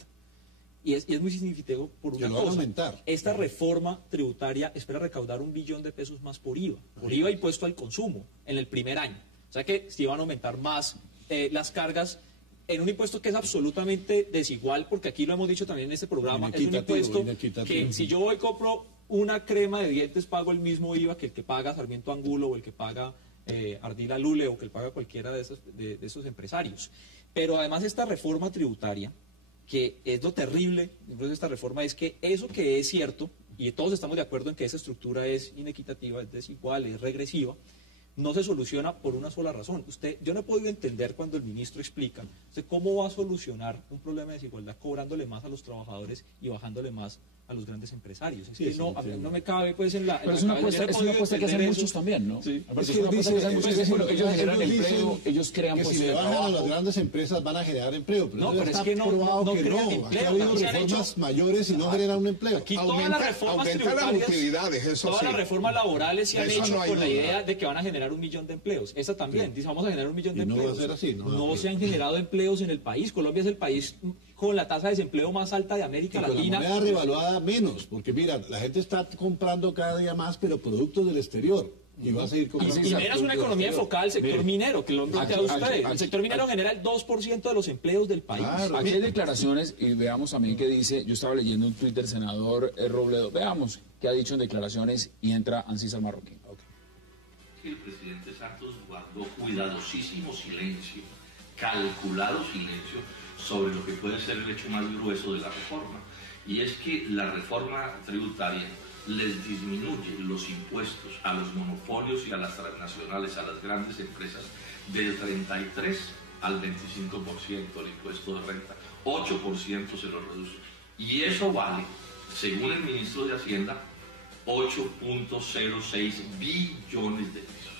Y es muy significativo por una cosa. Esta reforma tributaria espera recaudar 1 billón de pesos más por IVA impuesto al consumo en el primer año. O sea que si van a aumentar más las cargas en un impuesto que es absolutamente desigual, porque aquí lo hemos dicho también en este programa, es un impuesto que si yo voy y compro una crema de dientes, pago el mismo IVA que el que paga Sarmiento Angulo o el que paga Ardila Lule o que el paga cualquiera de esos empresarios. Pero además esta reforma tributaria, que es lo terrible, incluso esta reforma, es que eso que es cierto, y todos estamos de acuerdo en que esa estructura es inequitativa, es desigual, es regresiva, no se soluciona por una sola razón. Yo no he podido entender cuando el ministro explica cómo va a solucionar un problema de desigualdad cobrándole más a los trabajadores y bajándole más a los grandes empresarios. Es que no, a mí no me cabe pues en la... Pero es una apuesta que hacen muchos también, ¿no? Sí. Es una apuesta que hacen muchos. Ellos generan empleo, ellos crean puestos de trabajo. Si bajan a las grandes empresas van a generar empleo. Pero no, pero es que no crean empleo. Aquí ha habido reformas mayores y no generan un empleo. Aquí todas las reformas tributarias, todas las reformas laborales se han hecho con la idea de que van a generar 1 millón de empleos. Esa también, dice vamos a generar 1 millón de empleos. No va a ser así. No se han generado empleos en el país. Colombia es el país con la tasa de desempleo más alta de América Latina. La moneda revaluada menos, porque mira, la gente está comprando cada día más, pero productos del exterior. Y va a seguir comprando. Y minera es una economía enfocada al sector minero, que lo plantea usted. El sector minero genera el 2% de los empleos del país. Claro, aquí hay declaraciones, y veamos también qué dice, yo estaba leyendo un tuit del senador Robledo, veamos qué ha dicho en declaraciones, y entra Ancísar Marroquín. El presidente Santos guardó cuidadosísimo silencio, calculado silencio, sobre lo que puede ser el hecho más grueso de la reforma, y es que la reforma tributaria les disminuye los impuestos a los monopolios y a las transnacionales, a las grandes empresas, del 33 al 25% el impuesto de renta, 8% se lo reduce, y eso vale, según el ministro de Hacienda, 8.06 billones de pesos.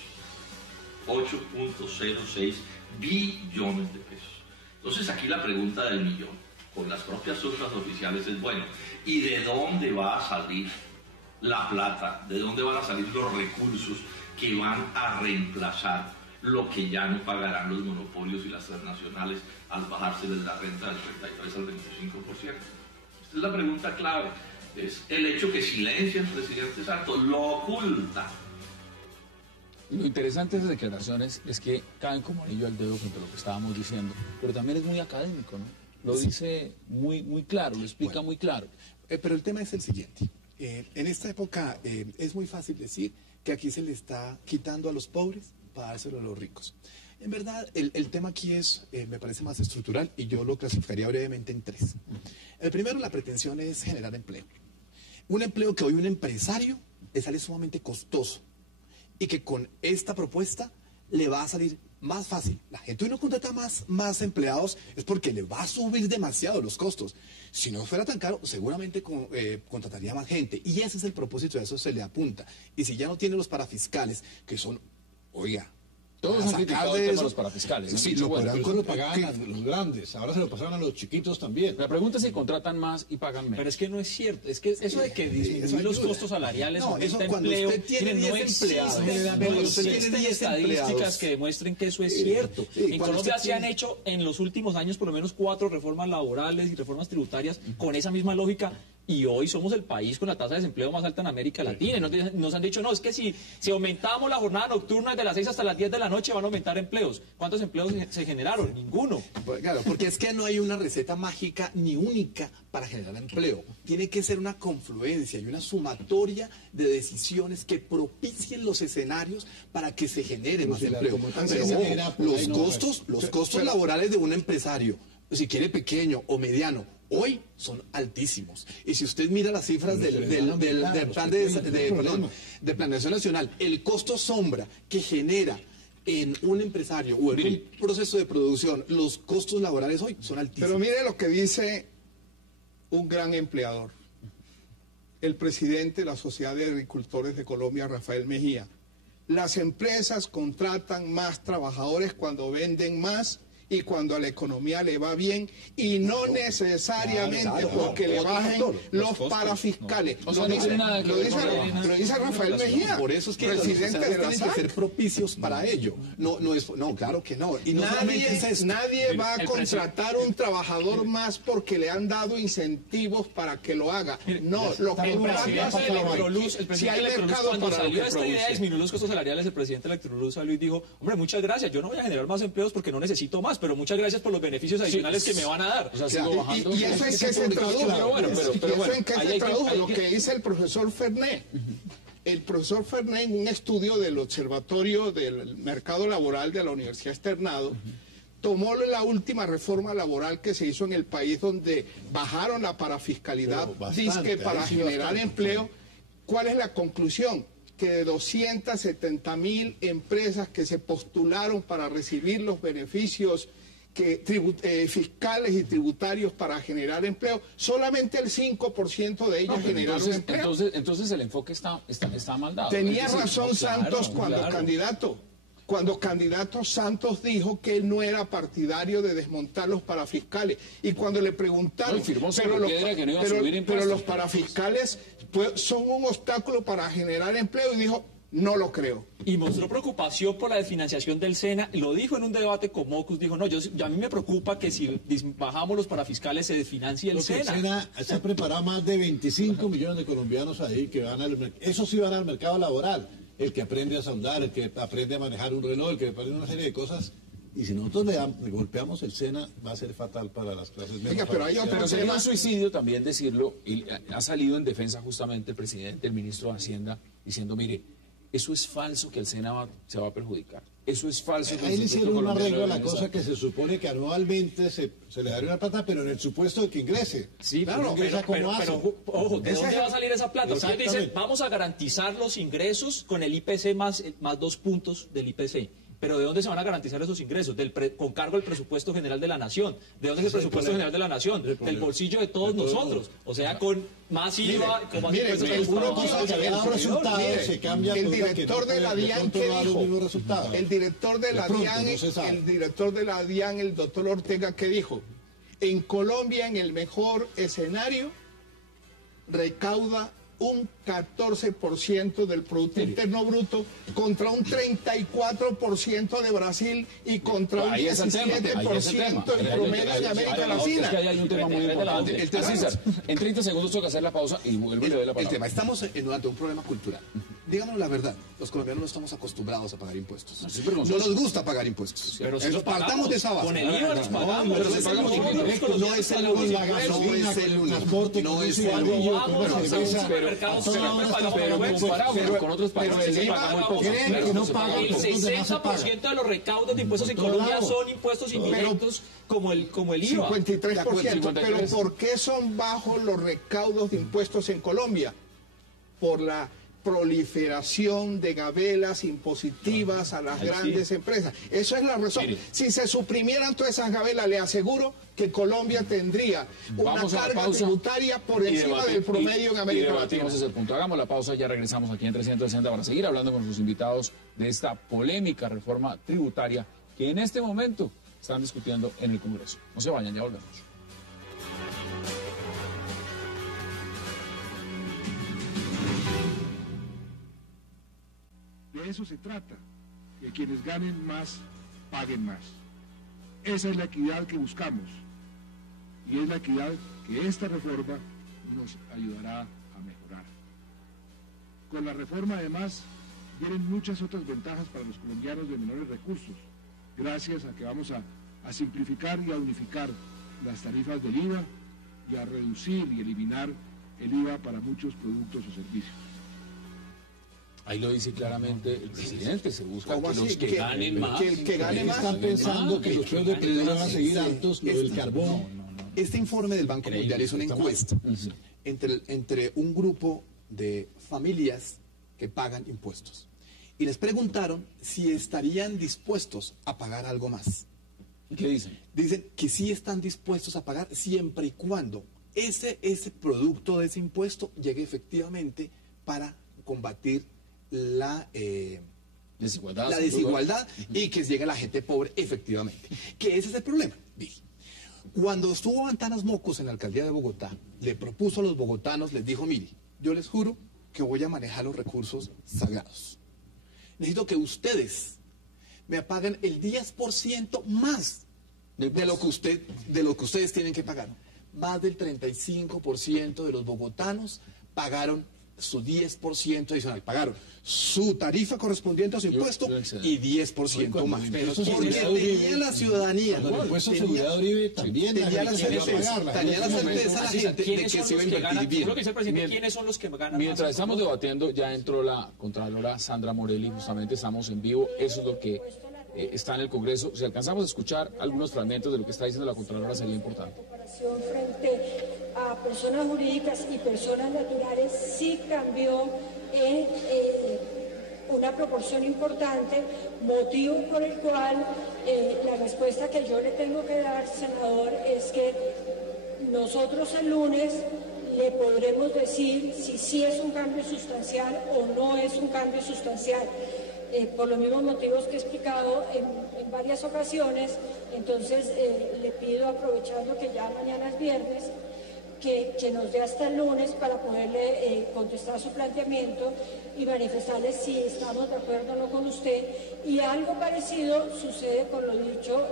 8.06 billones de pesos. Entonces aquí la pregunta del millón, con las propias cifras oficiales, es bueno, ¿y de dónde va a salir la plata? ¿De dónde van a salir los recursos que van a reemplazar lo que ya no pagarán los monopolios y las transnacionales al bajárseles la renta del 33 al 25%? Esta es la pregunta clave. Es el hecho que silencia el presidente Santos, lo oculta. Lo interesante de esas declaraciones es que caen como anillo al dedo frente a lo que estábamos diciendo, pero también es muy académico, ¿no? Lo dice muy claro, lo explica muy claro. Pero el tema es el siguiente. En esta época es muy fácil decir que aquí se le está quitando a los pobres para dárselo a los ricos. En verdad, el tema aquí me parece más estructural y yo lo clasificaría brevemente en 3. El primero, la pretensión es generar empleo. Un empleo que hoy un empresario le sale sumamente costoso y que con esta propuesta le va a salir más fácil. La gente hoy no contrata más empleados es porque le va a subir demasiado los costos. Si no fuera tan caro, seguramente contrataría más gente. Y ese es el propósito, de eso se le apunta. Y si ya no tiene los parafiscales, que son, oiga... Todos han criticado el tema de los parafiscales. Sí, lo pagaban a los grandes, ahora se lo pasaron a los chiquitos también. La pregunta es si contratan más y pagan menos. Pero es que no es cierto, es que eso de que disminuir los costos salariales aumenta empleo, no existen estadísticas que demuestren que eso es cierto. En Colombia se han hecho en los últimos años por lo menos 4 reformas laborales y reformas tributarias con esa misma lógica. Y hoy somos el país con la tasa de desempleo más alta en América Latina. Y nos han dicho, no, es que si aumentamos la jornada nocturna de las 6 hasta las 10 de la noche van a aumentar empleos. ¿Cuántos empleos se generaron? Ninguno. Claro, porque es que no hay una receta mágica ni única para generar empleo. Tiene que ser una confluencia y una sumatoria de decisiones que propicien los escenarios para que se genere más empleo. Pero los costos laborales de un empresario, si quiere pequeño o mediano, hoy son altísimos. Y si usted mira las cifras del plan de planeación nacional, el costo sombra que genera en un empresario o en un proceso de producción, los costos laborales hoy son altísimos. Pero mire lo que dice un gran empleador, el presidente de la Sociedad de Agricultores de Colombia, Rafael Mejía. Las empresas contratan más trabajadores cuando venden más y cuando a la economía le va bien, y no necesariamente porque le bajen los parafiscales. O sea, lo dice Rafael Mejía, por eso es que presidente de la tienen que ser propicios para ello. No, claro que no. Y nadie va a contratar un trabajador más porque le han dado incentivos para que lo haga. No, lo que el presidente de Electroluz, cuando salió esta idea de disminuir los costos salariales, el presidente de Electroluz salió y dijo, hombre, muchas gracias, yo no voy a generar más empleos porque no necesito más, pero muchas gracias por los beneficios adicionales que me van a dar. O sea, sigo bajando. Y eso es que se tradujo, lo que dice el profesor Fernet. El profesor Fernet, en un estudio del Observatorio del Mercado Laboral de la Universidad Externado, tomó la última reforma laboral que se hizo en el país, donde bajaron la parafiscalidad, dizque para generar empleo. ¿Cuál es la conclusión? Que de 270.000 empresas que se postularon para recibir los beneficios fiscales y tributarios para generar empleo, solamente el 5% de ellos generaron empleo. Entonces el enfoque está mal dado. Tenía razón Santos candidato. Cuando candidato Santos dijo que él no era partidario de desmontar los parafiscales. Y cuando le preguntaron, pero los parafiscales son un obstáculo para generar empleo, y dijo, no lo creo. Y mostró preocupación por la desfinanciación del SENA, lo dijo en un debate con Mocus, dijo, no, a mí me preocupa que si bajamos los parafiscales se desfinancie el SENA. El SENA se ha preparado más de 25 millones de colombianos ahí que van esos sí van al mercado laboral. El que aprende a soldar, el que aprende a manejar un reloj, el que aprende una serie de cosas. Y si nosotros le golpeamos el SENA, va a ser fatal para las clases medias. Pero sería un suicidio también decirlo, y ha salido en defensa justamente el presidente, el ministro de Hacienda, diciendo, mire, eso es falso que el SENA se va a perjudicar. Eso es falso. Ahí le hicieron un arreglo a la cosa que se supone que anualmente se le daría una plata, pero en el supuesto de que ingrese. Sí, claro, pero ojo, ¿de dónde va a salir esa plata? Ustedes dicen, vamos a garantizar los ingresos con el IPC más 2 puntos del IPC. Pero ¿de dónde se van a garantizar esos ingresos? Con cargo al presupuesto general de la Nación. ¿De dónde es el presupuesto general de la Nación? Del bolsillo de todos nosotros. O sea, con más IVA, con más impuestos. El director de la DIAN, ¿qué dijo? El director de la DIAN, el doctor Ortega, ¿qué dijo? En Colombia, en el mejor escenario, recauda un 14% del Producto Interno Bruto contra un 34% de Brasil y contra un 17% en promedio de América Latina. Es que hay un tema muy importante. César, en 30 segundos toca hacer la pausa y vuelvo y le doy la palabra. Estamos ante un problema cultural. Digámoslo la verdad, los colombianos no estamos acostumbrados a pagar impuestos. No nos gusta pagar impuestos. Pero si partamos de esa base. Con el IVA los pagamos. Pero si pagamos no es el único. No es el único. Con otros países se paga muy poco. El 60% de los recaudos de impuestos en Colombia son impuestos indirectos como el IVA. 53%. Pero ¿por qué son bajos los recaudos de impuestos en Colombia? Por la proliferación de gabelas impositivas a las grandes empresas. Eso es la razón. Si se suprimieran todas esas gabelas, le aseguro que Colombia tendría una carga tributaria por encima del promedio en América Latina. Ese punto. Hagamos la pausa, ya regresamos aquí en 360 para seguir hablando con sus invitados de esta polémica reforma tributaria que en este momento están discutiendo en el Congreso. No se vayan, ya volvemos. De eso se trata, que quienes ganen más, paguen más. Esa es la equidad que buscamos y es la equidad que esta reforma nos ayudará a mejorar. Con la reforma además vienen muchas otras ventajas para los colombianos de menores recursos, gracias a que vamos a simplificar y a unificar las tarifas del IVA y a reducir y eliminar el IVA para muchos productos o servicios. Ahí lo dice claramente el presidente, se busca que así? Los que ganen más. Que gane más. Están pensando que los precios de petróleo van a seguir altos, lo del carbón. Este informe del Banco Mundial es una encuesta entre un grupo de familias que pagan impuestos. Y les preguntaron si estarían dispuestos a pagar algo más. ¿Qué dicen? Dicen que sí están dispuestos a pagar siempre y cuando ese producto de ese impuesto llegue efectivamente para combatir Desigualdad, la desigualdad y que llegue a la gente pobre, efectivamente. Que ese es el problema. Cuando estuvo Antanas Mocos en la alcaldía de Bogotá, le propuso a los bogotanos, les dijo, mire, yo les juro que voy a manejar los recursos sagrados. Necesito que ustedes me paguen el 10% más de lo que ustedes tienen que pagar. Más del 35% de los bogotanos pagaron su 10% adicional, pagaron su tarifa correspondiente a su impuesto y 10% más. Porque tenía la ciudadanía, tenía la certeza la gente de que se iba a invertir bien. ¿Quiénes son los que ganan? Mientras estamos debatiendo, ya entró la contralora Sandra Morelli, justamente estamos en vivo, eso es lo que está en el Congreso. Si alcanzamos a escuchar algunos fragmentos de lo que está diciendo la contralora sería importante. Frente a personas jurídicas y personas naturales sí cambió en una proporción importante, motivo por el cual la respuesta que yo le tengo que dar, senador, es que nosotros el lunes le podremos decir si sí es un cambio sustancial o no es un cambio sustancial. Por los mismos motivos que he explicado en varias ocasiones. Entonces le pido, aprovechando que ya mañana es viernes, que nos dé hasta el lunes para poderle contestar su planteamiento y manifestarle si estamos de acuerdo o no con usted. Y algo parecido sucede con lo dicho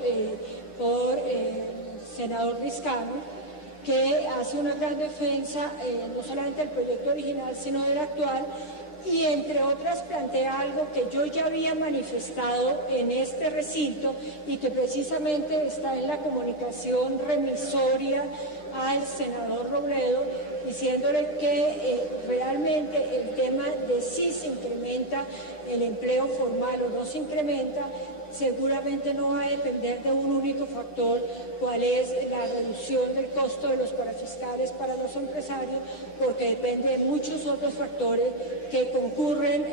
por el senador Vizcarra, que hace una gran defensa no solamente del proyecto original, sino del actual, y entre otras plantea algo que yo ya había manifestado en este recinto y que precisamente está en la comunicación remisoria al senador Robledo, diciéndole que realmente el tema de si se incrementa el empleo formal o no se incrementa, seguramente no va a depender de un único factor, cuál es la reducción del costo de los parafiscales para los empresarios, porque depende de muchos otros factores que concurren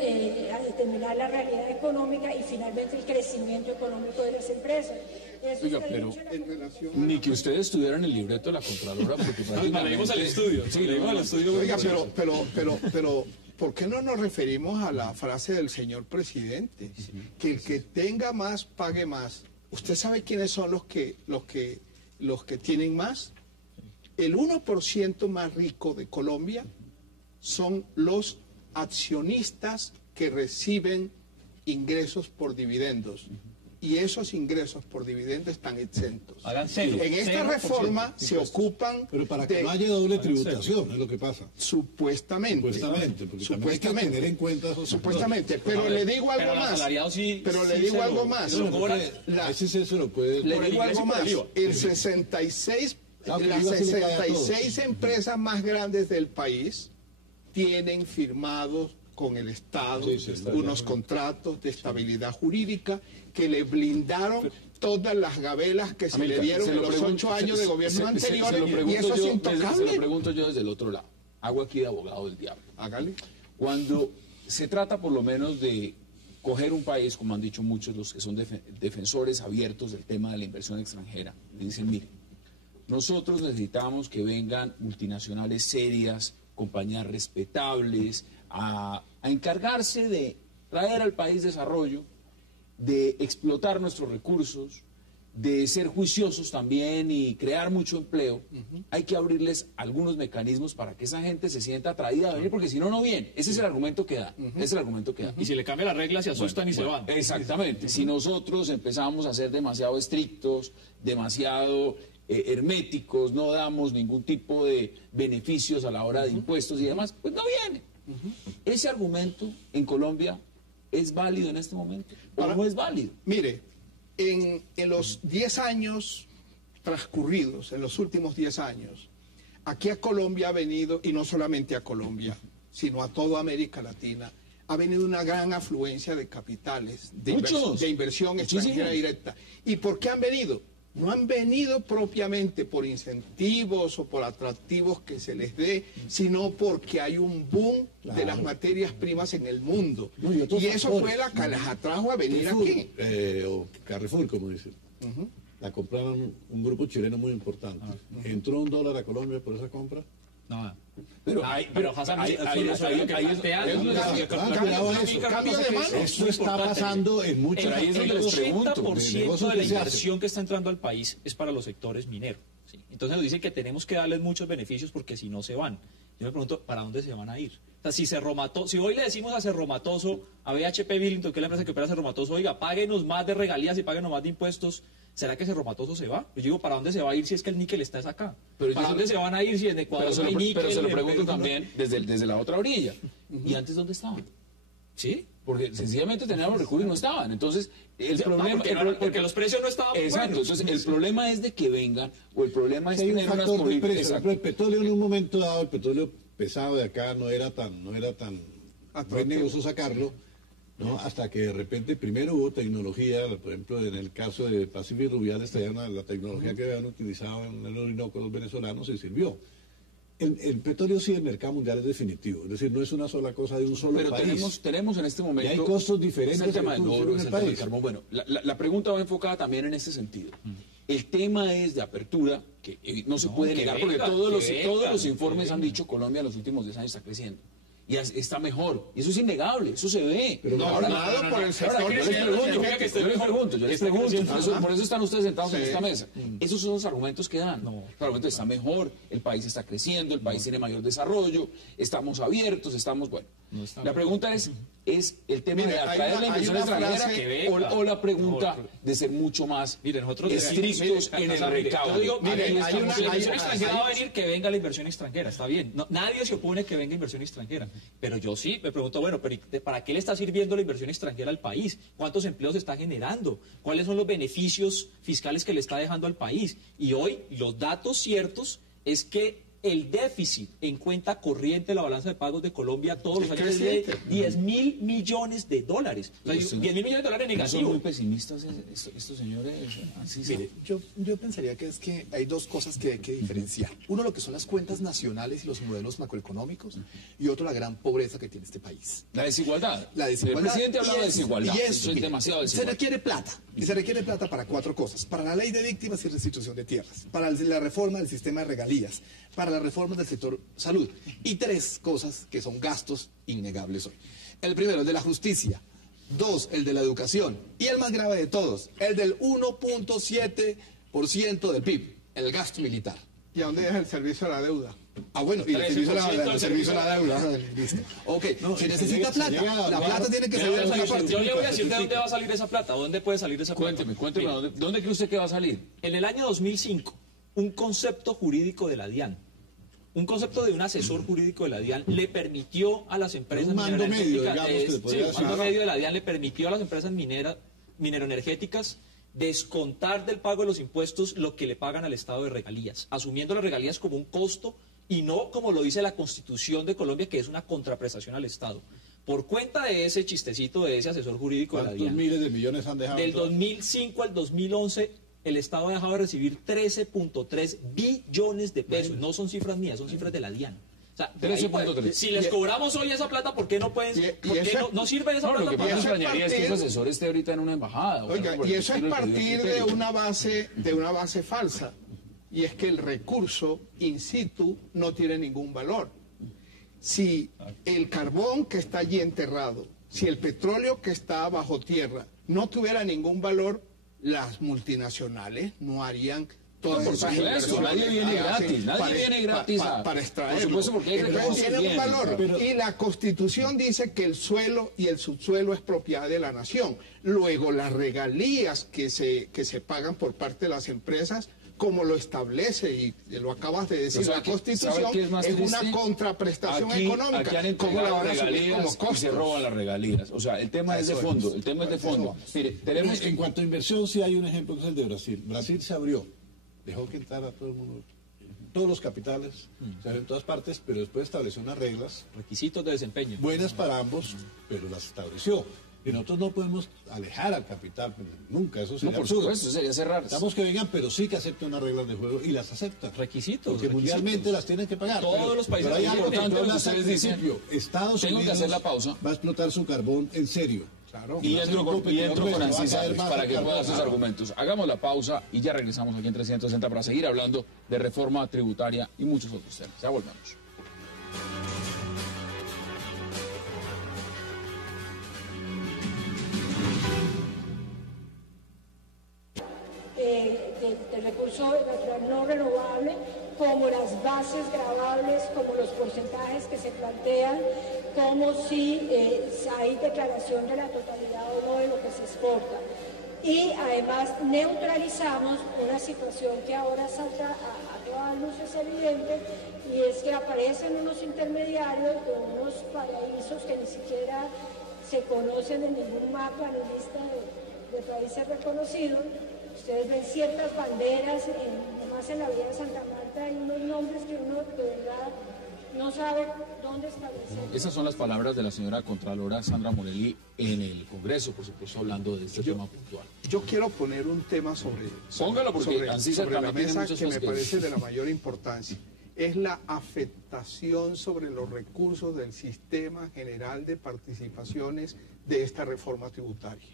a determinar la realidad económica y finalmente el crecimiento económico de las empresas. Oiga, pero ni que ustedes estudiaran el libreto de la Contralora, porque prácticamente... leímos al estudio. Sí, leímos al estudio. Oiga, pero ¿por qué no nos referimos a la frase del señor presidente? Que el que tenga más, pague más. ¿Usted sabe quiénes son los que tienen más? El 1% más rico de Colombia son los accionistas que reciben ingresos por dividendos. Y esos ingresos por dividendos están exentos. En esta reforma se ocupan... Pero para que no haya doble tributación, es lo que pasa. Supuestamente. Porque también hay que tener en cuenta esos supuestamente, pero le digo algo más. Pero le digo algo más. Le digo algo más. El 66, las 66 empresas más grandes del país tienen firmados con el Estado unos contratos de estabilidad jurídica que le blindaron todas las gabelas que se le dieron en los 8 años de gobierno anteriores, y eso es intocable. Se lo pregunto yo desde el otro lado. Hago aquí de abogado del diablo. Hágale. Cuando se trata por lo menos de coger un país, como han dicho muchos los que son defensores abiertos del tema de la inversión extranjera, dicen, mire, nosotros necesitamos que vengan multinacionales serias, compañías respetables, a encargarse de traer al país desarrollo, de explotar nuestros recursos, de ser juiciosos también y crear mucho empleo. Hay que abrirles algunos mecanismos para que esa gente se sienta atraída a venir, porque si no, no viene. Ese es el argumento que da. Ese es el argumento que da. Y si le cambia la regla, se asustan y se van. Exactamente. Si nosotros empezamos a ser demasiado estrictos, demasiado herméticos, no damos ningún tipo de beneficios a la hora de impuestos y demás, pues no viene. ¿Ese argumento en Colombia es válido en este momento o no es válido? Mire, en los 10 años transcurridos, en los últimos 10 años, aquí a Colombia ha venido, y no solamente a Colombia, sino a toda América Latina, ha venido una gran afluencia de capitales, de inversión extranjera directa. ¿Y por qué han venido? No han venido propiamente por incentivos o por atractivos que se les dé, sino porque hay un boom de las materias primas en el mundo. Y eso fue la que las atrajo a venir aquí. O Carrefour, como dicen. La compraron un grupo chileno muy importante. ¿Entró $1 a Colombia por esa compra? No. Pero Hassan, esto está pasando en muchos. El 80% de la inversión que está entrando al país es para los sectores mineros. ¿Sí? Entonces nos dicen que tenemos que darles muchos beneficios porque si no se van. Yo me pregunto, ¿para dónde se van a ir? O sea, si hoy le decimos a Cerro Matoso, a BHP Billington, que es la empresa que opera Cerro Matoso, oiga, páguenos más de regalías y páguenos más de impuestos, ¿será que Cerro Matoso se va? Yo digo, ¿para dónde se va a ir si es que el níquel está acá? ¿Para dónde se van a ir si en Ecuador no hay níquel? Pero se lo pregunto también desde la otra orilla. ¿Y antes dónde estaban? ¿Sí? Porque sencillamente tenían los recursos y no estaban. Entonces, el problema... Porque los precios no estaban exacto. buenos. Entonces, el problema es de que vengan, o el problema es tener unas políticas... El petróleo en un momento dado, el petróleo pesado de acá no era tan buen negocio sacarlo, ¿no? Hasta que de repente primero hubo tecnología, por ejemplo, en el caso de Pacífico y Rubiales, la tecnología que habían utilizado en el Orinoco los venezolanos y sirvió. El petróleo sí, el mercado mundial es definitivo, es decir, no es una sola cosa de un solo país. Pero tenemos en este momento... Y hay costos diferentes. Es el tema del oro, es el tema del carbón. Bueno, la pregunta va enfocada también en este sentido. El tema es de apertura, que no se puede negar, porque todos los informes han dicho Colombia en los últimos 10 años está creciendo. Y está mejor. Y eso es innegable, eso se ve. Pero yo les pregunto, por eso están ustedes sentados en esta mesa. Esos son los argumentos que dan. Los argumentos está mejor, el país está creciendo, el país tiene mayor desarrollo, estamos abiertos, bueno. La pregunta es el tema de atraer la inversión extranjera o la pregunta de ser mucho más estrictos en el recaudo. La inversión extranjera va a venir, que venga la inversión extranjera, está bien. Nadie se opone que venga inversión extranjera. Pero yo sí me pregunto, bueno, pero ¿para qué le está sirviendo la inversión extranjera al país? ¿Cuántos empleos está generando? ¿Cuáles son los beneficios fiscales que le está dejando al país? Y hoy los datos ciertos es que el déficit en cuenta corriente de la balanza de pagos de Colombia todos los años es de 10.000 millones de dólares. O sea, 10.000 millones de dólares negativos. ¿Son muy pesimistas estos señores? Mire, yo pensaría que hay dos cosas que hay que diferenciar. Uno, lo que son las cuentas nacionales y los modelos macroeconómicos, y otro, la gran pobreza que tiene este país. La desigualdad. La desigualdad. El presidente hablaba de desigualdad. Y eso es demasiado desigual. Se requiere plata. Y se requiere plata para cuatro cosas. Para la ley de víctimas y restitución de tierras. Para la reforma del sistema de regalías. Para la reforma del sector salud. Y tres cosas que son gastos innegables hoy. El primero, el de la justicia. Dos, el de la educación. Y el más grave de todos, el del 1.7% del PIB, el gasto militar. ¿Y a dónde deja el servicio a la deuda? Bueno, y el servicio a la deuda. Listo. Ok, si necesita plata, la plata tiene que salir de alguna parte. Yo le voy a decir de dónde va a salir esa plata, dónde puede salir esa plata. Cuénteme, ¿dónde cree usted que va a salir? En el año 2005, un concepto jurídico de la DIAN, un concepto de un asesor jurídico de la DIAN le permitió a las empresas le permitió a las empresas mineroenergéticas descontar del pago de los impuestos lo que le pagan al Estado de regalías, asumiendo las regalías como un costo y no como lo dice la Constitución de Colombia, que es una contraprestación al Estado. Por cuenta de ese chistecito de ese asesor jurídico de la DIAN, miles de millones han dejado? Del 2005 al 2011, el Estado ha dejado de recibir 13.3 billones de pesos. No son cifras mías, son cifras de la DIAN. O sea, si les cobramos hoy esa plata, ¿por qué no pueden? ¿No sirve esa plata? Lo que más extrañaría es que ese asesor esté ahorita en una embajada. Oiga, y eso es partir de una base falsa. Y es que el recurso in situ no tiene ningún valor. Si el carbón que está allí enterrado, si el petróleo que está bajo tierra no tuviera ningún valor, las multinacionales no harían todas esas inversiones. Nadie viene gratis para extraerlo. Entonces tiene un valor. Y la Constitución dice que el suelo y el subsuelo es propiedad de la nación. Luego las regalías que se pagan por parte de las empresas, como lo establece y lo acabas de decir, la Constitución es una contraprestación económica. ¿Cómo la van a subir como costos? Se roban las regalías. O sea, el tema es de fondo. Mire, en cuanto a inversión, sí hay un ejemplo que es el de Brasil. Brasil se abrió, dejó que entrara todo el mundo, todos los capitales, se abrió en todas partes, pero después estableció unas reglas, requisitos de desempeño, buenas para ambos, pero las estableció. Y nosotros no podemos alejar al capital, nunca, eso sería absurdo. Por supuesto, sería cerrar. Estamos que vengan, pero sí que acepten unas reglas de juego y las aceptan. Requisitos. Porque mundialmente las tienen que pagar. Todos los países. Pero hay algo importante que ustedes dicen. Estados Unidos que hacer la pausa. Va a explotar su carbón en serio. Claro. Y entro con Ancisa para que pueda sus argumentos. Hagamos la pausa y ya regresamos aquí en 360 para seguir hablando de reforma tributaria y muchos otros temas. Ya volvemos. del recurso natural no renovable, como las bases gravables, como los porcentajes que se plantean, como si hay declaración de la totalidad o no de lo que se exporta. Y además neutralizamos una situación que ahora salta a todas luces evidente, y es que aparecen unos intermediarios de unos paraísos que ni siquiera se conocen en ningún mapa ni lista de países reconocidos. Ustedes ven ciertas banderas, nomás en la vía de Santa Marta hay unos nombres que uno de verdad no sabe dónde establecer. Esas son las palabras de la señora Contralora Sandra Morelli en el Congreso, por supuesto, hablando de este tema puntual. Yo quiero poner un tema sobre la mesa que me parece de la mayor importancia. Es la afectación sobre los recursos del Sistema General de Participaciones de esta reforma tributaria.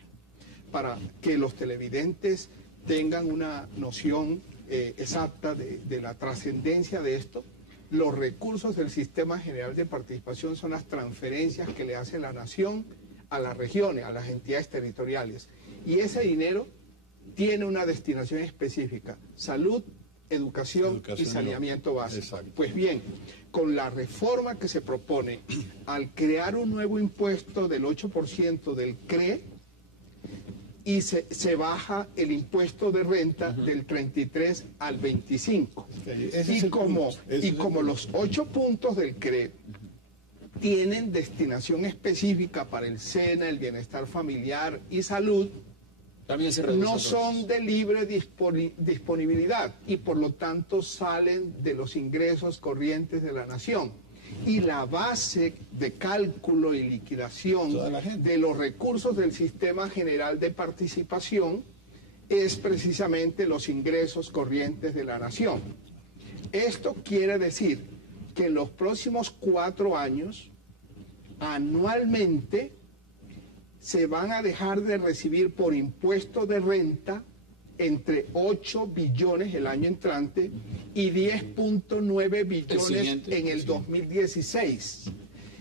Para que los televidentes tengan una noción exacta de la trascendencia de esto, los recursos del Sistema General de Participación son las transferencias que le hace la nación a las regiones, a las entidades territoriales. Y ese dinero tiene una destinación específica: salud, educación y saneamiento básico. Exacto. Pues bien, con la reforma que se propone, al crear un nuevo impuesto del 8% del CRE, y se baja el impuesto de renta del 33 al 25. Y como los 8 puntos del CRE tienen destinación específica para el SENA, el bienestar familiar y salud, también no son de libre disponibilidad y por lo tanto salen de los ingresos corrientes de la nación. Y la base de cálculo y liquidación de los recursos del Sistema General de Participación es precisamente los ingresos corrientes de la nación. Esto quiere decir que en los próximos 4 años, anualmente, se van a dejar de recibir por impuesto de renta entre 8 billones el año entrante y 10.9 billones en el 2016.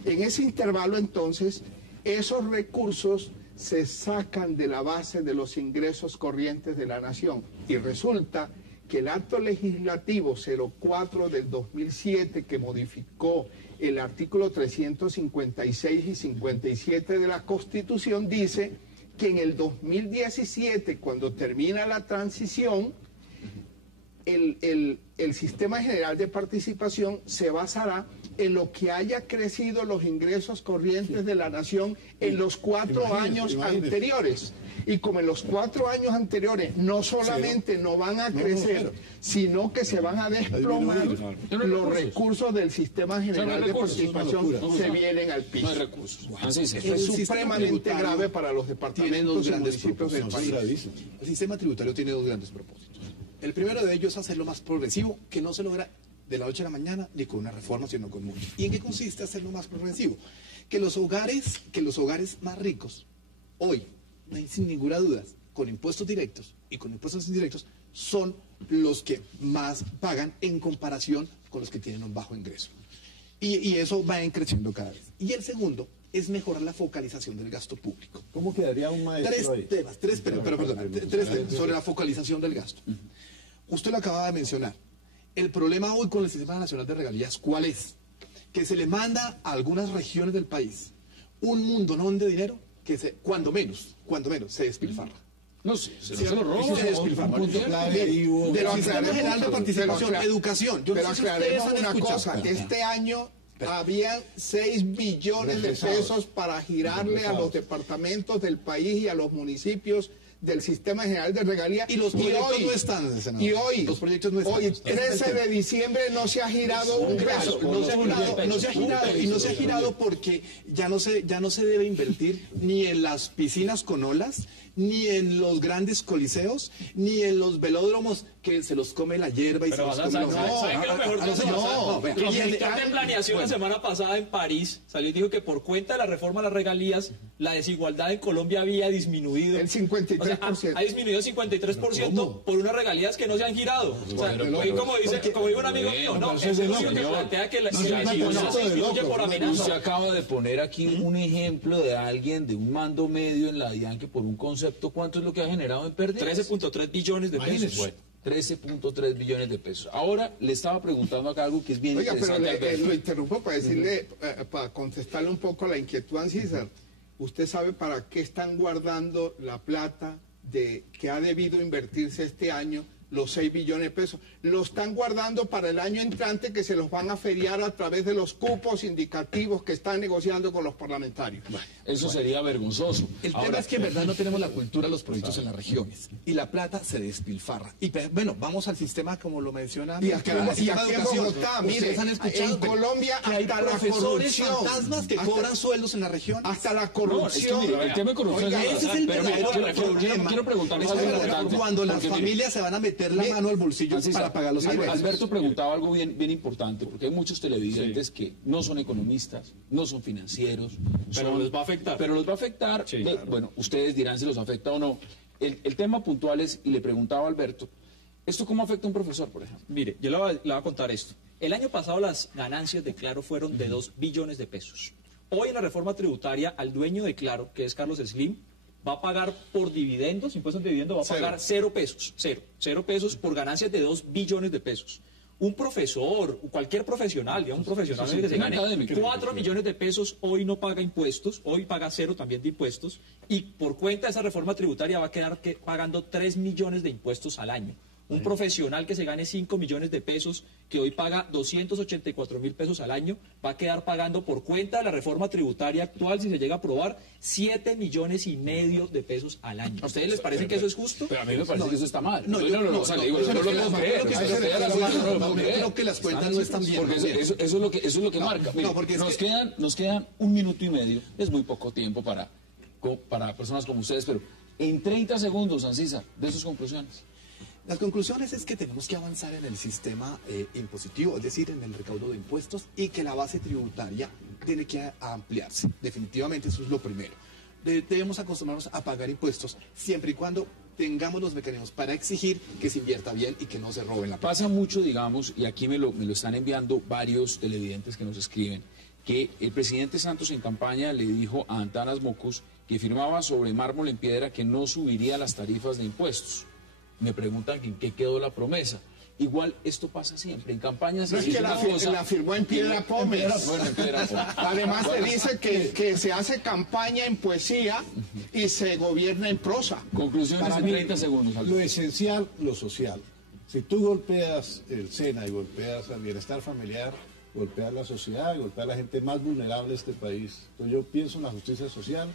En ese intervalo, entonces, esos recursos se sacan de la base de los ingresos corrientes de la nación. Y resulta que el acto legislativo 04 del 2007, que modificó el artículo 356 y 57 de la Constitución, dice que en el 2017, cuando termina la transición, el Sistema General de Participación se basará en lo que haya crecido los ingresos corrientes de la nación en los 4 años anteriores. Y como en los 4 años anteriores no solamente no van a crecer, sino que se van a desplomar, los recursos del Sistema General de Participación se vienen al piso. Es supremamente grave para los departamentos y municipios del país. El sistema tributario tiene 2 grandes propósitos. El primero de ellos es hacerlo más progresivo, que no se logra de la noche a la mañana ni con una reforma, sino con mucho. ¿Y en qué consiste hacerlo más progresivo? Que los hogares más ricos, hoy, sin ninguna duda, con impuestos directos y con impuestos indirectos, son los que más pagan en comparación con los que tienen un bajo ingreso. Y eso va creciendo cada vez. Y el segundo es mejorar la focalización del gasto público. ¿Cómo quedaría un maestro ahí? Tres temas sobre la focalización del gasto. Usted lo acaba de mencionar. El problema hoy con el Sistema Nacional de Regalías, ¿cuál es? Que se le manda a algunas regiones del país un mundonón de dinero que cuando menos, se despilfarra. No sé, se lo roban. Se despilfarra. De la Sistema General de Participación, educación. Pero aclaremos una cosa, este año había 6 billones de pesos para girarle a los departamentos del país y a los municipios del Sistema General de Regalías. Y los proyectos no están, senador. Y hoy, los proyectos no están. Hoy, 13 de diciembre, no se ha girado un peso. No se ha girado porque ya no se debe invertir ni en las piscinas con olas, ni en los grandes coliseos, ni en los velódromos que se los come la hierba y pero se los come el director de planeación la semana pasada en París salió y dijo que por cuenta de la reforma a las regalías la desigualdad en Colombia había disminuido. El 53%. 53%. Ha disminuido 53% por unas regalías que no se han girado. O sea, como dice un amigo mío, no, es el único que plantea que la institución se instituye por amenaza. Usted acaba de poner aquí un ejemplo de alguien de un mando medio en la DIAN que por un concepto, ¿cuánto es lo que ha generado en pérdidas? 13.3 billones de pesos. Bueno, 13.3 billones de pesos. Ahora le estaba preguntando acá algo que es bien interesante. Pero lo interrumpo para decirle, para contestarle un poco a la inquietud a César. ¿Usted sabe para qué están guardando la plata que ha debido invertirse este año, los 6 billones de pesos? Lo están guardando para el año entrante, que se los van a feriar a través de los cupos indicativos que están negociando con los parlamentarios. Eso sería vergonzoso. El tema es que en verdad no tenemos la cultura de los proyectos en las regiones y la plata se despilfarra. Y bueno, vamos al sistema como lo menciona. Y aquí en Bogotá, mire, en Colombia hasta la corrupción, fantasmas que cobran sueldos en la región. Hasta la corrupción. El tema de corrupción. Ese es el verdadero problema. Quiero preguntarles algo importante. Cuando las familias se van a meter la mano al bolsillo para pagar los impuestos. Alberto preguntaba algo bien importante, porque hay muchos televidentes que no son economistas, no son financieros. Pero les va a afectar. Pero los va a afectar. Sí, claro. Bueno, ustedes dirán si los afecta o no. El tema puntual es, y le preguntaba a Alberto, ¿esto cómo afecta a un profesor, por ejemplo? Mire, yo le voy a contar esto. El año pasado las ganancias de Claro fueron de 2 billones de pesos. Hoy en la reforma tributaria, al dueño de Claro, que es Carlos Slim, va a pagar por dividendos, impuestos de dividendos, va a pagar 0 pesos, 0 pesos por ganancias de 2 billones de pesos. Un profesor, cualquier profesional, digamos un profesional que se gane 4 millones de pesos, hoy no paga impuestos, hoy paga 0 también de impuestos, y por cuenta de esa reforma tributaria va a quedar pagando 3 millones de impuestos al año. Un profesional que se gane 5 millones de pesos, que hoy paga 284.000 pesos al año, va a quedar pagando por cuenta de la reforma tributaria actual, si se llega a aprobar, 7 millones y medio de pesos al año. ¿A ustedes les parece que eso es justo? Pero a mí me parece que eso está mal. No, yo no creo que las cuentas no están bien. Porque eso es lo que marca. Mire, nos quedan 1 minuto y medio, es muy poco tiempo para personas como ustedes, pero en 30 segundos, Ancísar, de sus conclusiones. Las conclusiones es que tenemos que avanzar en el sistema impositivo, es decir, en el recaudo de impuestos, y que la base tributaria tiene que ampliarse. Definitivamente eso es lo primero. Debemos acostumbrarnos a pagar impuestos siempre y cuando tengamos los mecanismos para exigir que se invierta bien y que no se roben la plata. Pasa mucho, digamos, y aquí me lo están enviando varios televidentes que nos escriben, que el presidente Santos en campaña le dijo a Antanas Mocus que firmaba sobre mármol en piedra que no subiría las tarifas de impuestos. Me preguntan en qué quedó la promesa. Igual esto pasa siempre. En campañas... No es que la firmó en piedra pómez. Además se dice que se hace campaña en poesía y se gobierna en prosa. Conclusiones en 30 segundos. Lo esencial, lo social. Si tú golpeas el SENA y golpeas al bienestar familiar, golpeas la sociedad, golpeas a la gente más vulnerable de este país. Entonces yo pienso en la justicia social,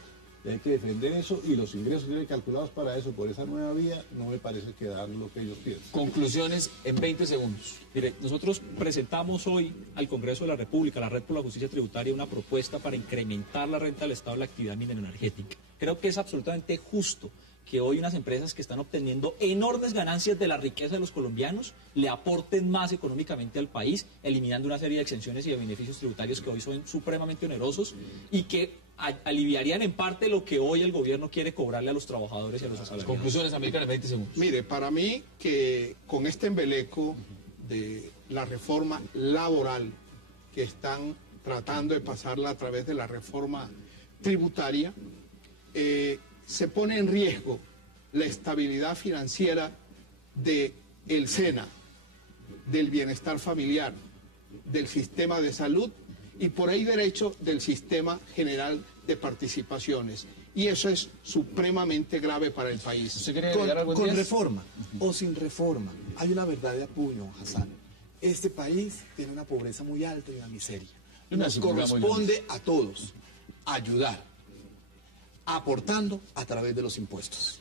y hay que defender eso, y los ingresos vienen calculados para eso, por esa nueva vía, no me parece que dan lo que ellos piensan. Conclusiones en 20 segundos. Mire, nosotros presentamos hoy al Congreso de la República, la Red por la Justicia Tributaria, una propuesta para incrementar la renta del Estado de la actividad mineroenergética. Creo que es absolutamente justo que hoy unas empresas que están obteniendo enormes ganancias de la riqueza de los colombianos le aporten más económicamente al país, eliminando una serie de exenciones y de beneficios tributarios que hoy son supremamente onerosos y que aliviarían en parte lo que hoy el gobierno quiere cobrarle a los trabajadores y a los asalariados. Conclusiones, América, en 20 segundos. Mire, para mí que con este embeleco de la reforma laboral que están tratando de pasarla a través de la reforma tributaria, se pone en riesgo la estabilidad financiera del SENA, del bienestar familiar, del sistema de salud y por ahí derecho del sistema general de participaciones. Y eso es supremamente grave para el país. Con reforma o sin reforma, hay una verdad de apuño, Hassan. Este país tiene una pobreza muy alta y una miseria. Nos corresponde a todos ayudar, aportando a través de los impuestos.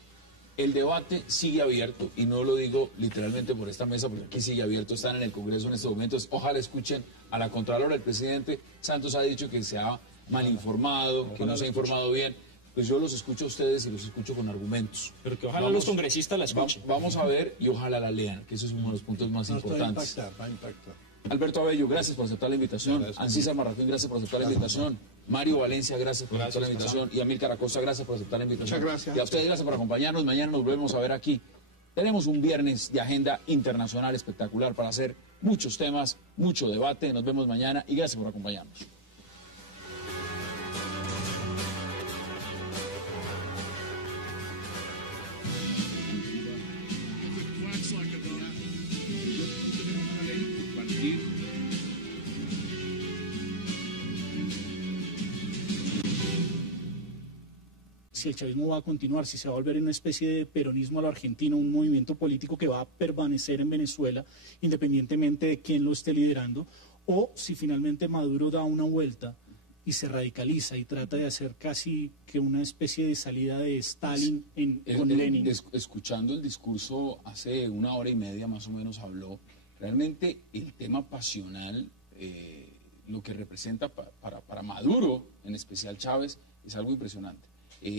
El debate sigue abierto, y no lo digo literalmente por esta mesa, porque aquí sigue abierto, están en el Congreso en estos momentos. Ojalá escuchen a la Contralora. El presidente Santos ha dicho que se ha mal informado, que no se ha informado bien. Pues yo los escucho a ustedes y los escucho con argumentos. Pero que ojalá los congresistas la escuchen. Vamos a ver y ojalá la lean, que eso es uno de los puntos más importantes. Va a impactar. Alberto Abello, gracias por aceptar la invitación. Ancísar Marrafín, gracias por aceptar la invitación. Mario Valencia, gracias por aceptar la invitación. Y Amílcar Acosta, gracias por aceptar la invitación. Muchas gracias. Y a ustedes, gracias por acompañarnos. Mañana nos volvemos a ver aquí. Tenemos un viernes de agenda internacional espectacular para hacer muchos temas, mucho debate. Nos vemos mañana y gracias por acompañarnos. Si el chavismo va a continuar, si se va a volver una especie de peronismo a lo argentino, un movimiento político que va a permanecer en Venezuela independientemente de quién lo esté liderando, o si finalmente Maduro da una vuelta y se radicaliza y trata de hacer casi que una especie de salida de Stalin con Lenin. Escuchando el discurso hace 1 hora y media más o menos habló, realmente el tema pasional, lo que representa para Maduro, en especial Chávez, es algo impresionante.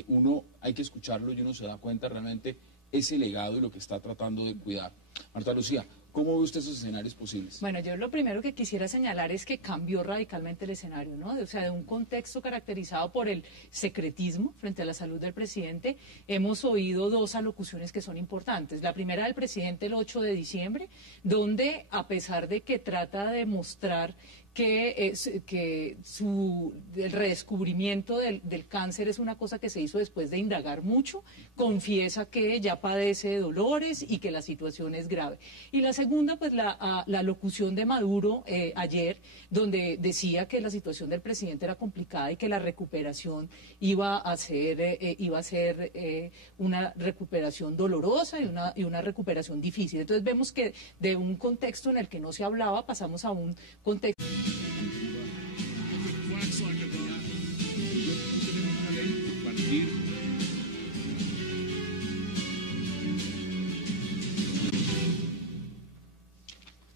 Uno hay que escucharlo y uno se da cuenta realmente ese legado y lo que está tratando de cuidar. Marta Lucía, ¿cómo ve usted esos escenarios posibles? Bueno, yo lo primero que quisiera señalar es que cambió radicalmente el escenario, ¿no? O sea, de un contexto caracterizado por el secretismo frente a la salud del presidente, hemos oído 2 alocuciones que son importantes. La primera del presidente el 8 de diciembre, donde a pesar de que trata de mostrar que el redescubrimiento del cáncer es una cosa que se hizo después de indagar mucho, confiesa que ya padece de dolores y que la situación es grave. Y la segunda, pues la locución de Maduro ayer, donde decía que la situación del presidente era complicada y que la recuperación iba a ser una recuperación dolorosa y una recuperación difícil. Entonces vemos que de un contexto en el que no se hablaba pasamos a un contexto...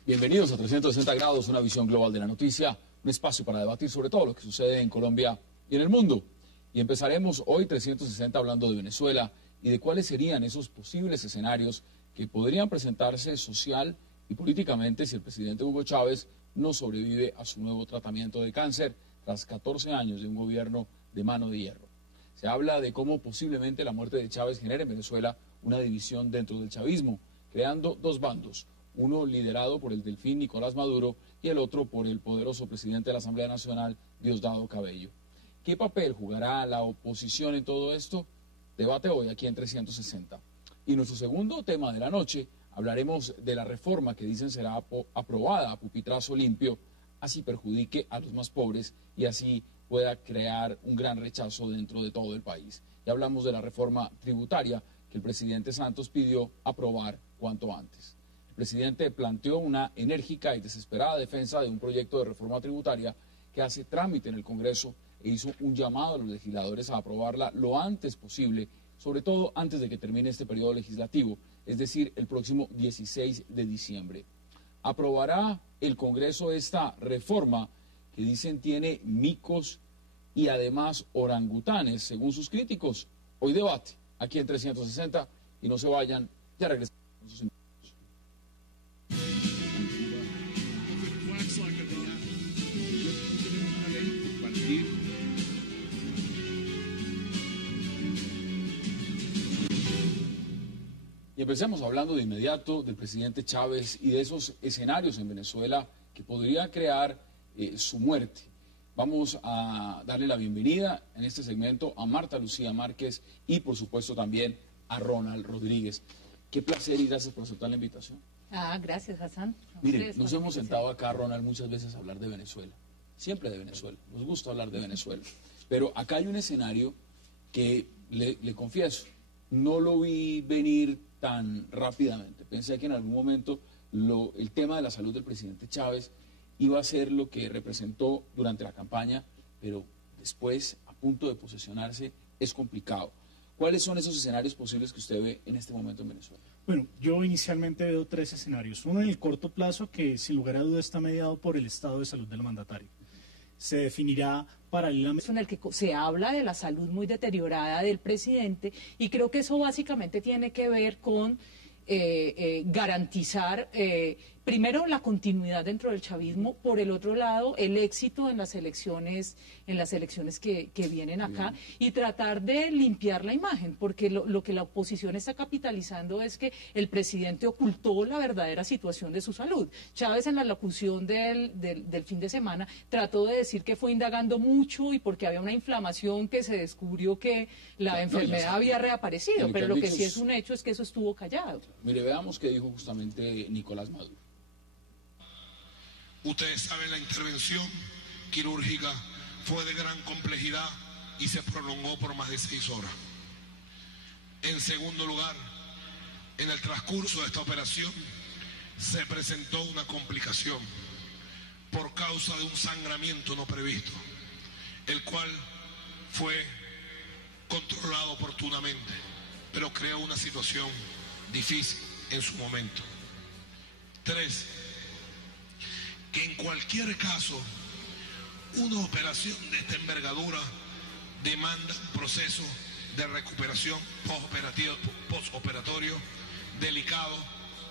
Bienvenidos a 360 grados, una visión global de la noticia, un espacio para debatir sobre todo lo que sucede en Colombia y en el mundo. Y empezaremos hoy 360 hablando de Venezuela y de cuáles serían esos posibles escenarios que podrían presentarse social y políticamente si el presidente Hugo Chávez no sobrevive a su nuevo tratamiento de cáncer tras 14 años de un gobierno de mano de hierro. Se habla de cómo posiblemente la muerte de Chávez genere en Venezuela una división dentro del chavismo, creando 2 bandos, uno liderado por el delfín Nicolás Maduro y el otro por el poderoso presidente de la Asamblea Nacional, Diosdado Cabello. ¿Qué papel jugará la oposición en todo esto? Debate hoy aquí en 360. Y nuestro segundo tema de la noche, hablaremos de la reforma que dicen será aprobada a pupitrazo limpio, así perjudique a los más pobres y así pueda crear un gran rechazo dentro de todo el país. Y hablamos de la reforma tributaria que el presidente Santos pidió aprobar cuanto antes. El presidente planteó una enérgica y desesperada defensa de un proyecto de reforma tributaria que hace trámite en el Congreso e hizo un llamado a los legisladores a aprobarla lo antes posible, sobre todo antes de que termine este periodo legislativo, es decir, el próximo 16 de diciembre. ¿Aprobará el Congreso esta reforma que dicen tiene micos y además orangutanes, según sus críticos? Hoy debate aquí en 360 y no se vayan, ya regresamos con sus invitados. Y empecemos hablando de inmediato del presidente Chávez y de esos escenarios en Venezuela que podría crear su muerte. Vamos a darle la bienvenida en este segmento a Marta Lucía Márquez y por supuesto también a Ronald Rodríguez. Qué placer y gracias por aceptar la invitación. Gracias, Hassan. Miren, nos hemos sentado acá, Ronald, muchas veces a hablar de Venezuela. Siempre de Venezuela. Nos gusta hablar de Venezuela. Pero acá hay un escenario que, le confieso, no lo vi venir tan rápidamente. Pensé que en algún momento el tema de la salud del presidente Chávez iba a ser lo que representó durante la campaña, pero después, a punto de posesionarse, es complicado. ¿Cuáles son esos escenarios posibles que usted ve en este momento en Venezuela? Bueno, yo inicialmente veo 3 escenarios. Uno en el corto plazo, que sin lugar a duda está mediado por el estado de salud del mandatario. Se definirá paralelamente. En el que se habla de la salud muy deteriorada del presidente y creo que eso básicamente tiene que ver con garantizar primero, la continuidad dentro del chavismo, por el otro lado, el éxito en las elecciones que vienen acá, y tratar de limpiar la imagen, porque lo que la oposición está capitalizando es que el presidente ocultó la verdadera situación de su salud. Chávez, en la locución del fin de semana, trató de decir que fue indagando mucho y porque había una inflamación que se descubrió que la enfermedad había reaparecido, pero lo que sí es un hecho es que eso estuvo callado. Mire, veamos qué dijo justamente Nicolás Maduro. Ustedes saben, la intervención quirúrgica fue de gran complejidad y se prolongó por más de 6 horas. En segundo lugar, en el transcurso de esta operación se presentó una complicación por causa de un sangramiento no previsto, el cual fue controlado oportunamente, pero creó una situación difícil en su momento. 3. Que en cualquier caso, una operación de esta envergadura demanda un proceso de recuperación postoperatorio delicado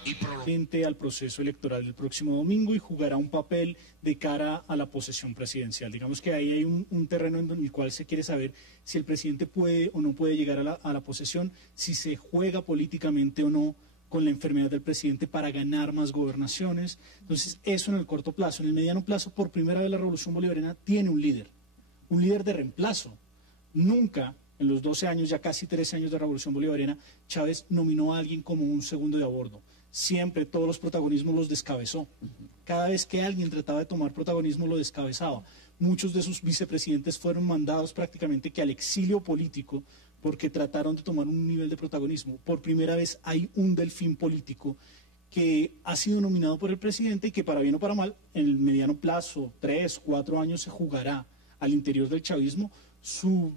y prolongado al proceso electoral del próximo domingo y jugará un papel de cara a la posesión presidencial. Digamos que ahí hay un terreno en el cual se quiere saber si el presidente puede o no puede llegar a la posesión, si se juega políticamente o no con la enfermedad del presidente para ganar más gobernaciones. Entonces, eso en el corto plazo. En el mediano plazo, por primera vez la Revolución Bolivariana tiene un líder de reemplazo. Nunca, en los 12 años, ya casi 13 años de Revolución Bolivariana, Chávez nominó a alguien como un segundo de a bordo. Siempre todos los protagonismos los descabezó. Cada vez que alguien trataba de tomar protagonismo lo descabezaba. Muchos de sus vicepresidentes fueron mandados prácticamente que al exilio político porque trataron de tomar un nivel de protagonismo. Por primera vez hay un delfín político que ha sido nominado por el presidente y que, para bien o para mal, en el mediano plazo, 3, 4 años, se jugará al interior del chavismo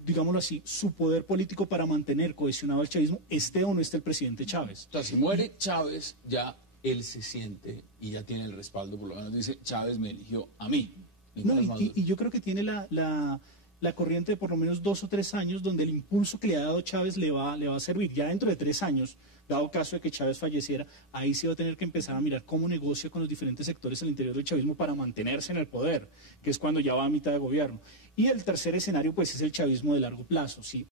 digámoslo así, su poder político para mantener cohesionado el chavismo, esté o no esté el presidente Chávez. O sea, si muere Chávez, ya él se siente y ya tiene el respaldo, por lo menos dice, Chávez me eligió a mí. No, y yo creo que tiene la corriente de por lo menos 2 o 3 años donde el impulso que le ha dado Chávez le va a servir. Ya dentro de 3 años, dado caso de que Chávez falleciera, ahí se va a tener que empezar a mirar cómo negocia con los diferentes sectores al interior del chavismo para mantenerse en el poder, que es cuando ya va a mitad de gobierno. Y el tercer escenario, pues, es el chavismo de largo plazo. Si